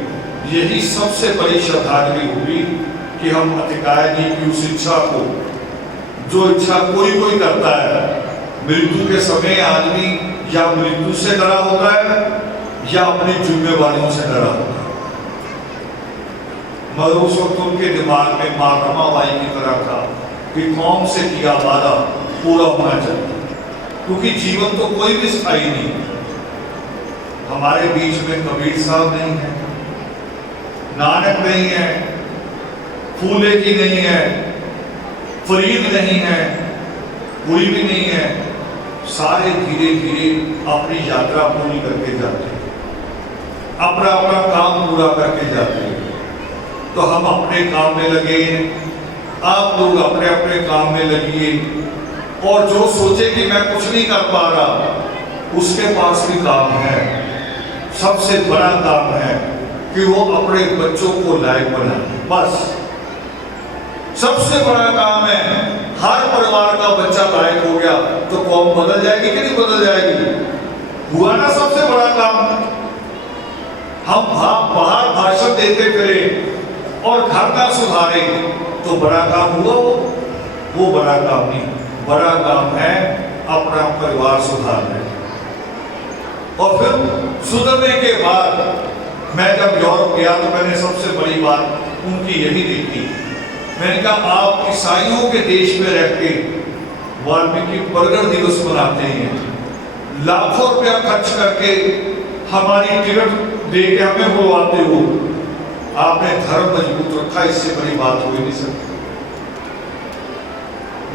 यही सबसे बड़ी श्रद्धांजलि होगी कि हम अतिकाय जी की उस इच्छा को, जो इच्छा कोई करता है, मृत्यु के समय आदमी या मृत्यु से डरा होता है या अपनी जिम्मेवारियों से डरा होता है। मगर उस वक्त उनके दिमाग में मां रमाबाई की तरह था कि कौम से किया वादा पूरा होना चाहिए, क्योंकि जीवन तो कोई भी स्थायी नहीं। हमारे बीच में कबीर साहब नहीं है, नानक नहीं है, फूले की नहीं है, फरीद नहीं है, कोई भी नहीं है। सारे धीरे धीरे अपनी यात्रा पूरी करके जाते हैं, अपना काम पूरा करके जाते हैं। तो हम अपने काम में लगे, आप लोग अपने अपने काम में लगिए। और जो सोचे कि मैं कुछ नहीं कर पा रहा, उसके पास भी काम है। सबसे बड़ा काम है कि वो अपने बच्चों को लायक बनाए, बस सबसे बड़ा काम है। हर परिवार का बच्चा लायक हो गया तो कौम बदल जाएगी कि नहीं बदल जाएगी? हुआ ना सबसे बड़ा काम। हम बाहर भाषण देते फिरे और घर ना सुधारे तो बड़ा काम हुआ? वो बड़ा काम नहीं। बड़ा काम है अपना परिवार सुधारना। और फिर सुधरने के बाद मैं जब यूरोप गया तो मैंने सबसे बड़ी बात उनकी यही देखी। मैंने कहा आप ईसाइयों के देश में रह के वाल्मीकि बर्गर दिवस मनाते हैं, लाखों रुपया खर्च करके हमारी टिकट दे के हमें बुलवाते हो, आपने धर्म मजबूत रखा, इससे बड़ी बात हो ही नहीं सकती।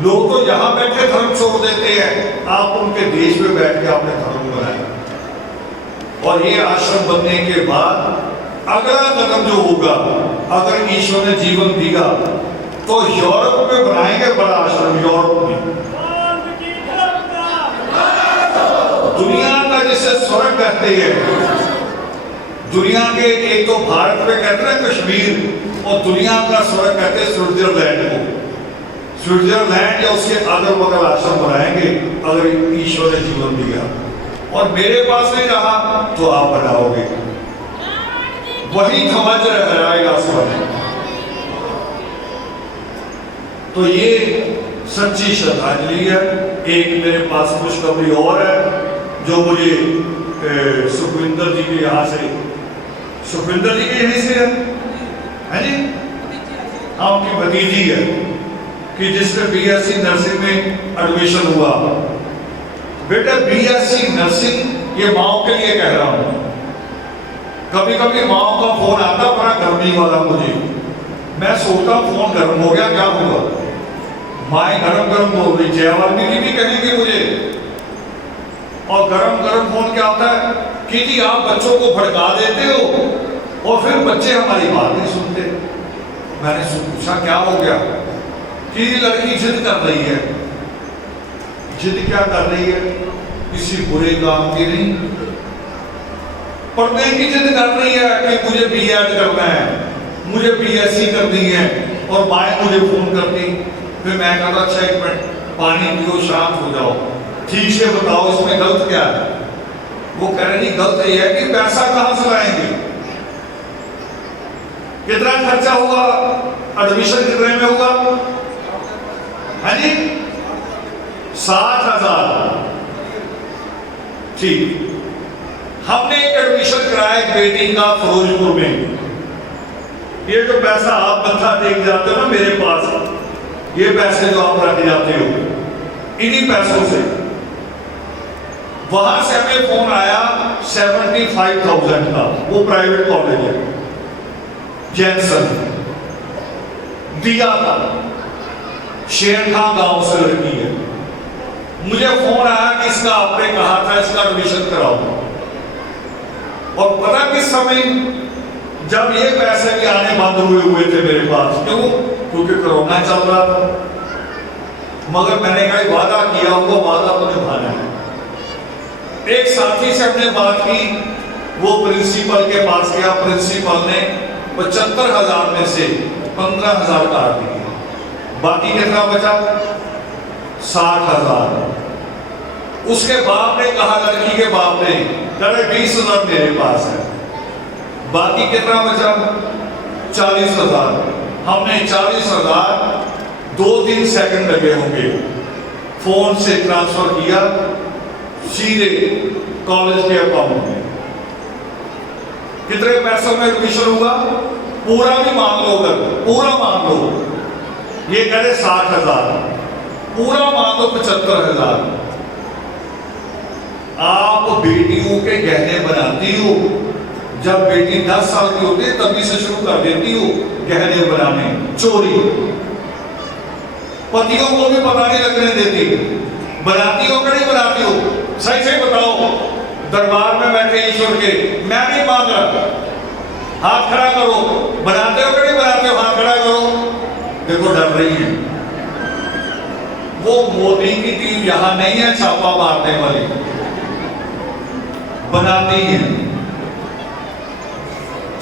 लोग तो यहां बैठे धर्म छोड़ देते हैं, आप उनके देश में बैठ के आपने धर्म बनाया। और ये आश्रम बनने के बाद अगला कदम जो होगा, अगर ईश्वर ने जीवन दिया तो यूरोप में बनाएंगे बड़ा आश्रम, यूरोप में, दुनिया का जिसे स्वर्ग कहते हैं। दुनिया के एक तो भारत में कहते हैं कश्मीर, और दुनिया का स्वर्ग कहते हैं स्विट्जरलैंड को। स्विट्जरलैंड या उसके अगल बगल आश्रम बनाएंगे अगर ईश्वर ने जीवन दिया। और मेरे पास नहीं रहा तो आप बनाओगे, वही ध्वज लहराएगा स्वर्ग। तो ये सच्ची श्रद्धांजलि है। एक मेरे पास खुशखबरी और है जो मुझे सुखविंदर जी के यहाँ से, सुखविंदर जी के यहीं से है जी, हाँ, उनकी भतीजी है कि जिसने बीएससी नर्सिंग में एडमिशन हुआ। बेटा बीएससी नर्सिंग, ये माओ के लिए कह रहा हूं, कभी कभी माओ का फोन आता बड़ा गर्मी वाला मुझे, मैं सोचता फोन गर्म हो गया, क्या हुआ, माए गरम गरम बोल रही, जय वाल्मीकि भी कहेंगे मुझे। और गरम गरम फोन क्या होता है कि जी आप बच्चों को भड़का देते हो और फिर बच्चे हमारी बात नहीं सुनते। मैंने पूछा क्या हो गया, कि लड़की जिद कर रही है। जिद क्या कर रही है, किसी बुरे काम की नहीं, पढ़ने की जिद कर रही है कि मुझे बीएड करना है, मुझे बीएससी करनी है। और माए मुझे फोन करती, फिर मैं कहता अच्छा एक मिनट पानी पियो, शांत हो जाओ, ठीक से बताओ इसमें गलत क्या है। वो कह रही गलत ये है कि पैसा कहां से लाएंगे, कितना खर्चा होगा, एडमिशन कितने में होगा, है जी 60,000। ठीक, हमने एक एडमिशन कराया एक बेटी का फिरोजपुर में। ये जो पैसा आप मत्था टेक जाते हो ना मेरे पास, ये पैसे जो आप रख जाते हो, इन्हीं पैसों से, वहां से हमें फोन आया 75,000 का, वो प्राइवेट कॉलेज है जैनसन, दिया था, शेरखा गांव से लड़की है। मुझे फोन आया कि इसका आपने कहा था इसका एडमिशन कराओ। और पता किस समय, जब ये पैसे भी आने बंद हुए थे मेरे पास, क्यों, क्योंकि कोरोना चल रहा था। मगर मैंने कहा वादा किया हुआ वादा तो निभाना है। एक साथी से हमने बात की, वो प्रिंसिपल के पास गया, प्रिंसिपल ने 75,000 में से 15,000 काट दिए, बाकी कितना बचा 60,000। उसके बाप ने कहा, लड़की के बाप ने कहा 20,000 मेरे पास है, बाकी कितना बचा 40,000। हमने 40,000 2-3 सेकंड लगे होंगे, फोन से ट्रांसफर किया सीधे कॉलेज के अकाउंट में। कितने पैसों में एडमिशन हुआ, पूरा भी मान लो, अगर पूरा मान लो, ये कह रहे 60,000, पूरा मान लो 75,000। आप बेटियों के गहने बनाती हो, जब बेटी 10 साल की होती है तभी से शुरू कर देती हो गहने बनाने, चोरी, पतियों को भी पता नहीं लगने देती, बनाती हो कि नहीं बनाती हो, सही से बताओ। दरबार में बैठे ईश्वर के, मैं नहीं मांग रहा, हाथ खड़ा करो, बनाते हो कि नहीं बनाते हो, हाथ खड़ा करो। देखो डर रही है, वो मोदी की टीम यहां नहीं है छापा मारने वाली, बनाती है।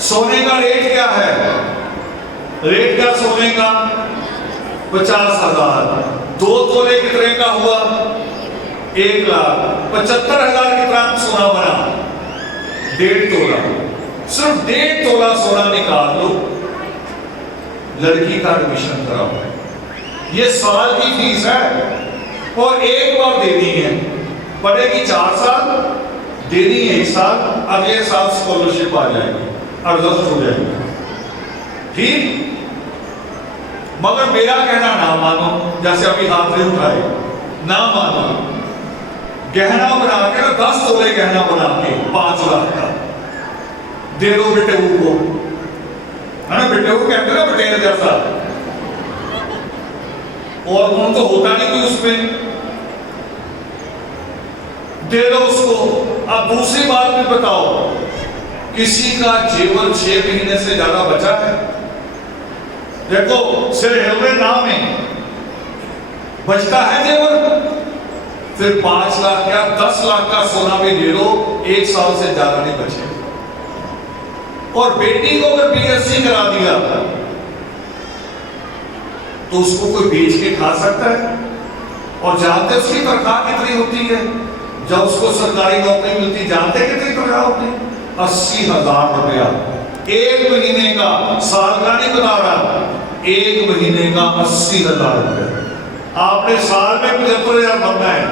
सोने का रेट क्या है, रेट क्या सोने का 50,000। 2 तोले कितने का हुआ 1,75,000 कितना सोना बना, 1.5 तोला। सिर्फ 1.5 तोला सोना निकाल लो, लड़की का एडमिशन कराओ। ये साल की फीस है और एक बार देनी है, पढ़ेगी 4 साल, देनी है इस साल, अगले साल स्कॉलरशिप आ जाएगी, एडजस्ट हो जाएगी, ठीक। मगर मेरा कहना ना मानो, जैसे अभी हाथ नहीं उठाए, ना मानो। गहना बना के ना 10 तोले गहना बना के 5 लाख का दे दो बेटे को, है ना, बेटे को कहते ना बटेर जैसा, और उन तो होता नहीं कोई उसमें, दे दो उसको। अब दूसरी बात भी बताओ, किसी का जेवर 6 महीने से ज्यादा बचा है? देखो सिर हिलवे नाम है, बचता है जेवर, फिर 5 लाख क्या 10 लाख का सोना भी ले लो, 1 साल से ज्यादा नहीं बचे। और बेटी को अगर बीएससी करा दिया तो उसको कोई बेच के खा सकता है? और जानते उसकी तनख्वाह कितनी होती है जब उसको सरकारी नौकरी मिलती? जानते कितनी तनख्वाह होती? 80,000 रुपया 1 महीने का, साल का नहीं बता रहा, 1 महीने का 80,000 रुपया। आपने साल में 75,000 भरना है,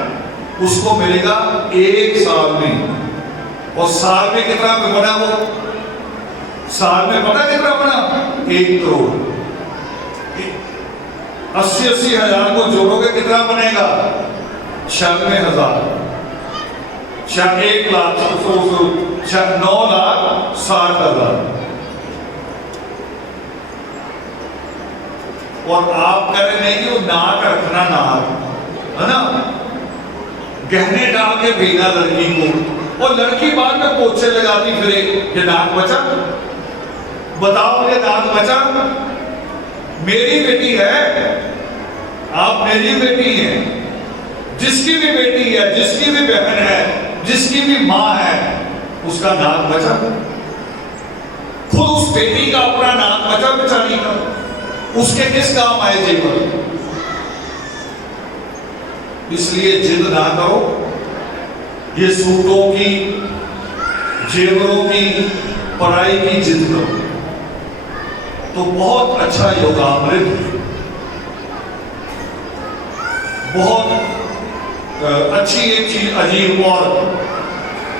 उसको मिलेगा 1 साल में। और साल में कितना बना वो? साल में पता कितना बना? 1 करोड़। 80 हजार को जोड़ोगे कितना बनेगा? 96,000। 1 लाख 9,60,000। और आप कह रहे नहीं कि वो नाक रखना, नाक है ना, गहने डाल के भेजना लड़की को, और लड़की बाद में पोछे लगाती फिरे, ये नाक बचा? बताओ ये नाक बचा? मेरी बेटी है, आप मेरी बेटी हैं, जिसकी भी बेटी है, जिसकी भी बहन है, जिसकी भी मां है, उसका नाक बचा? खुद उस बेटी का अपना नाक बचा बेचारी का, उसके किस काम आए जेवर? इसलिए जिद ना करो, ये सूटों की, जेवरों की, पढ़ाई की जिद करो तो बहुत अच्छा योगामृत, बहुत अच्छी एक चीज अजीब और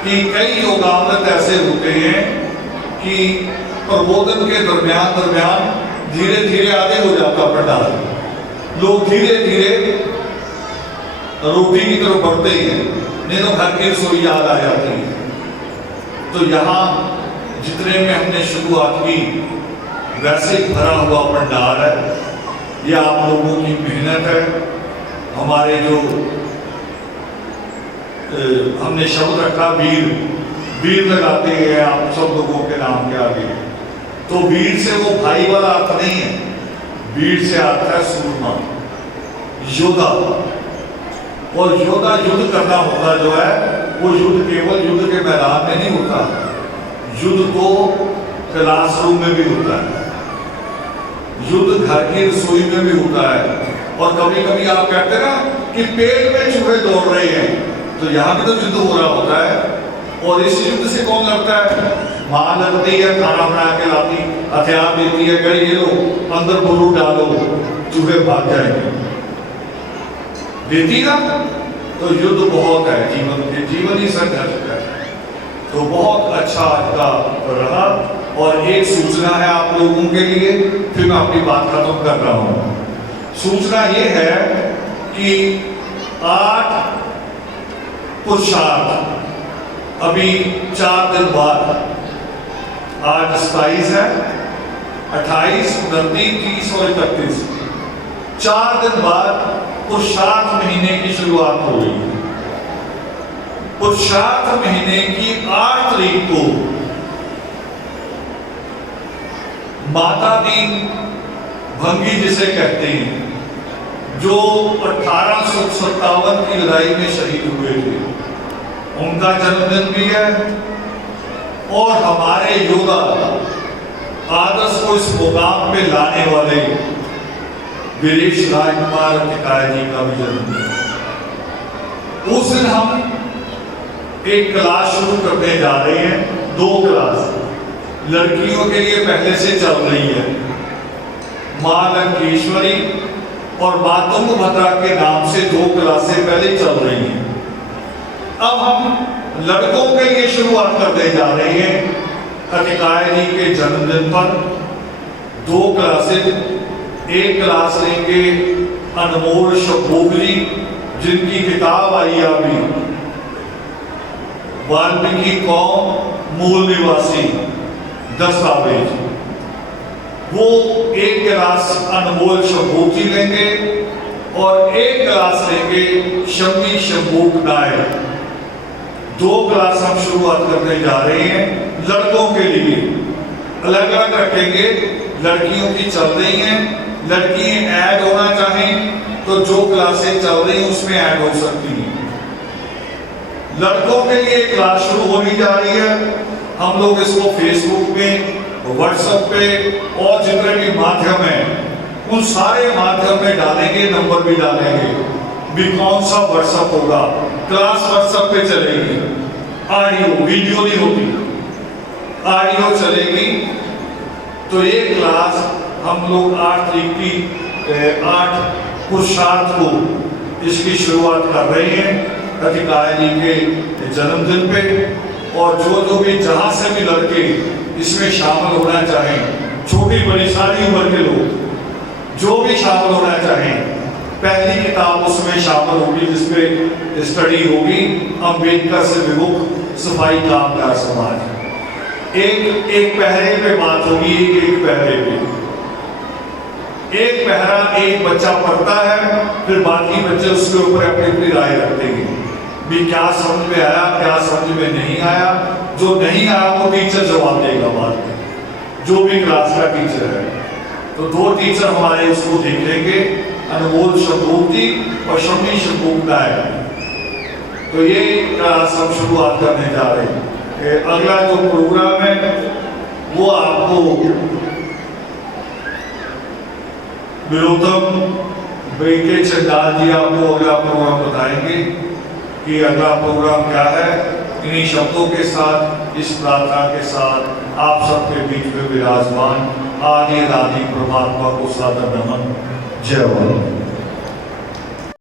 कि कई योगामृत ऐसे होते हैं कि प्रबोधन के दरमियान धीरे धीरे आगे हो जाता पंडाल, लोग धीरे धीरे रोटी की तरफ बढ़ते हैं, नहीं तो घर की रसोई याद आ जाती है। तो यहाँ जितने में हमने शुरुआत की वैसे भरा हुआ पंडाल है, ये आप लोगों की मेहनत है। हमारे जो हमने शब्द रखा वीर, वीर लगाते हैं आप सब लोगों के नाम के आगे, तो वीर से वो भाई वाला अर्थ नहीं है, वीर से आता है सूरमा, योद्धा। और योद्धा युद्ध करना होता जो है, वो युद्ध केवल युद्ध के मैदान में नहीं होता, युद्ध तो क्लासरूम में भी होता है, युद्ध घर की रसोई में भी होता है। और कभी कभी आप कहते हैं ना कि पेट में चूहे दौड़ रहे हैं, तो यहाँ भी तो युद्ध हो रहा होता है। और इस युद्ध से कौन लड़ता है? माँ लड़ती है, खाना बना के लाती, हथियार देती है, गई ये लो अंदर बुलू डालो, चूहे भाग जाएंगे, देती ना। तो युद्ध बहुत है जीवन के, जीवन ही संघर्ष है। तो बहुत अच्छा का रहा। और एक सूचना है आप लोगों के लिए, फिर मैं अपनी बात खत्म कर रहा हूं। सूचना ये है कि 8 पुरुषार्थ अभी 4 दिन बाद, आज 27 है, 28, 29, 30 और 31, 4 दिन बाद पुरुषार्थ महीने की शुरुआत हो गई है। पुरुषार्थ महीने की 8 तारीख को माता दीन भंगी जिसे कहते हैं, जो 1857 की लड़ाई में शहीद हुए थे, उनका जन्मदिन भी है। और हमारे योद्धा आदर्श को इस मुकाम पे लाने वाले वीरेश राजकुमार टिकाय जी का भी जन्मदिन है। उस दिन हम एक क्लास शुरू करने जा रहे हैं, 2 क्लास लड़कियों के लिए पहले से चल रही है, मां लंकेश्वरी और मां तुंगभद्रा के नाम से 2 क्लासें पहले चल रही हैं। अब हम लड़कों के लिए शुरुआत करने जा रहे हैं कतिकायनी के जन्मदिन पर 2 क्लासेज। एक क्लास लेंगे अनमोल शब्बोगली, जिनकी किताब आई अभी वाल्मीकि कौम मूल निवासी दस्तावेज, वो एक क्लास अनमोल शब्बोगली लेंगे और एक क्लास लेंगे शम्मी शब्बोक नायक। 2 क्लास हम शुरुआत करने जा रहे हैं लड़कों के लिए, अलग अलग रखेंगे। लड़कियों की चल रही हैं, लड़की ऐड होना चाहें तो जो क्लासें चल रही हैं उसमें ऐड हो सकती हैं। लड़कों के लिए क्लास शुरू होने जा रही है। हम लोग इसको फेसबुक में, व्हाट्सएप पे और जितने भी माध्यम है उन सारे माध्यम में डालेंगे, नंबर भी डालेंगे भी कौन सा व्हाट्सएप होगा। क्लास व्हाट्सएप पे चलेगी, ऑडियो वीडियो नहीं होती, ऑडियो चलेगी। तो ये क्लास हम लोग 8 तारीख की 8 पुरुषार्थ को इसकी शुरुआत कर रहे हैं कतिकायनी के जन्मदिन पे। और जो भी जहां से भी लड़के इसमें शामिल होना चाहें, छोटी बड़ी सारी उम्र के लोग जो भी शामिल होना चाहें, पहली किताब उसमें शामिल होगी जिसपे स्टडी होगी अम्बेडकर से विमुख सफाई कामगार समाज। एक पहरे पे बात होगी, एक पहरे पे एक पहरा एक बच्चा पढ़ता है, फिर बाकी बच्चे उसके ऊपर अपनी अपनी राय रखते हैं भी क्या समझ में आया, क्या समझ में नहीं आया। जो नहीं आया वो टीचर जवाब देगा बाद में, जो भी क्लास का टीचर है। तो 2 टीचर हमारे उसको देख लेंगे, अनमोल शब्बोगली और शम्मी शब्बोक नायक। तो ये क्लास हम शुरुआत करने जा रहे हैं। अगला जो प्रोग्राम है वो आपको विरोधम बेटे चंडाल जी आपको अगला प्रोग्राम बताएंगे कि अगला प्रोग्राम क्या है। इन्हीं शब्दों के साथ, इस प्रार्थना के साथ आप सबके बीच में विराजमान आदि परमात्मा को सादर नमन। जय वल्लभ।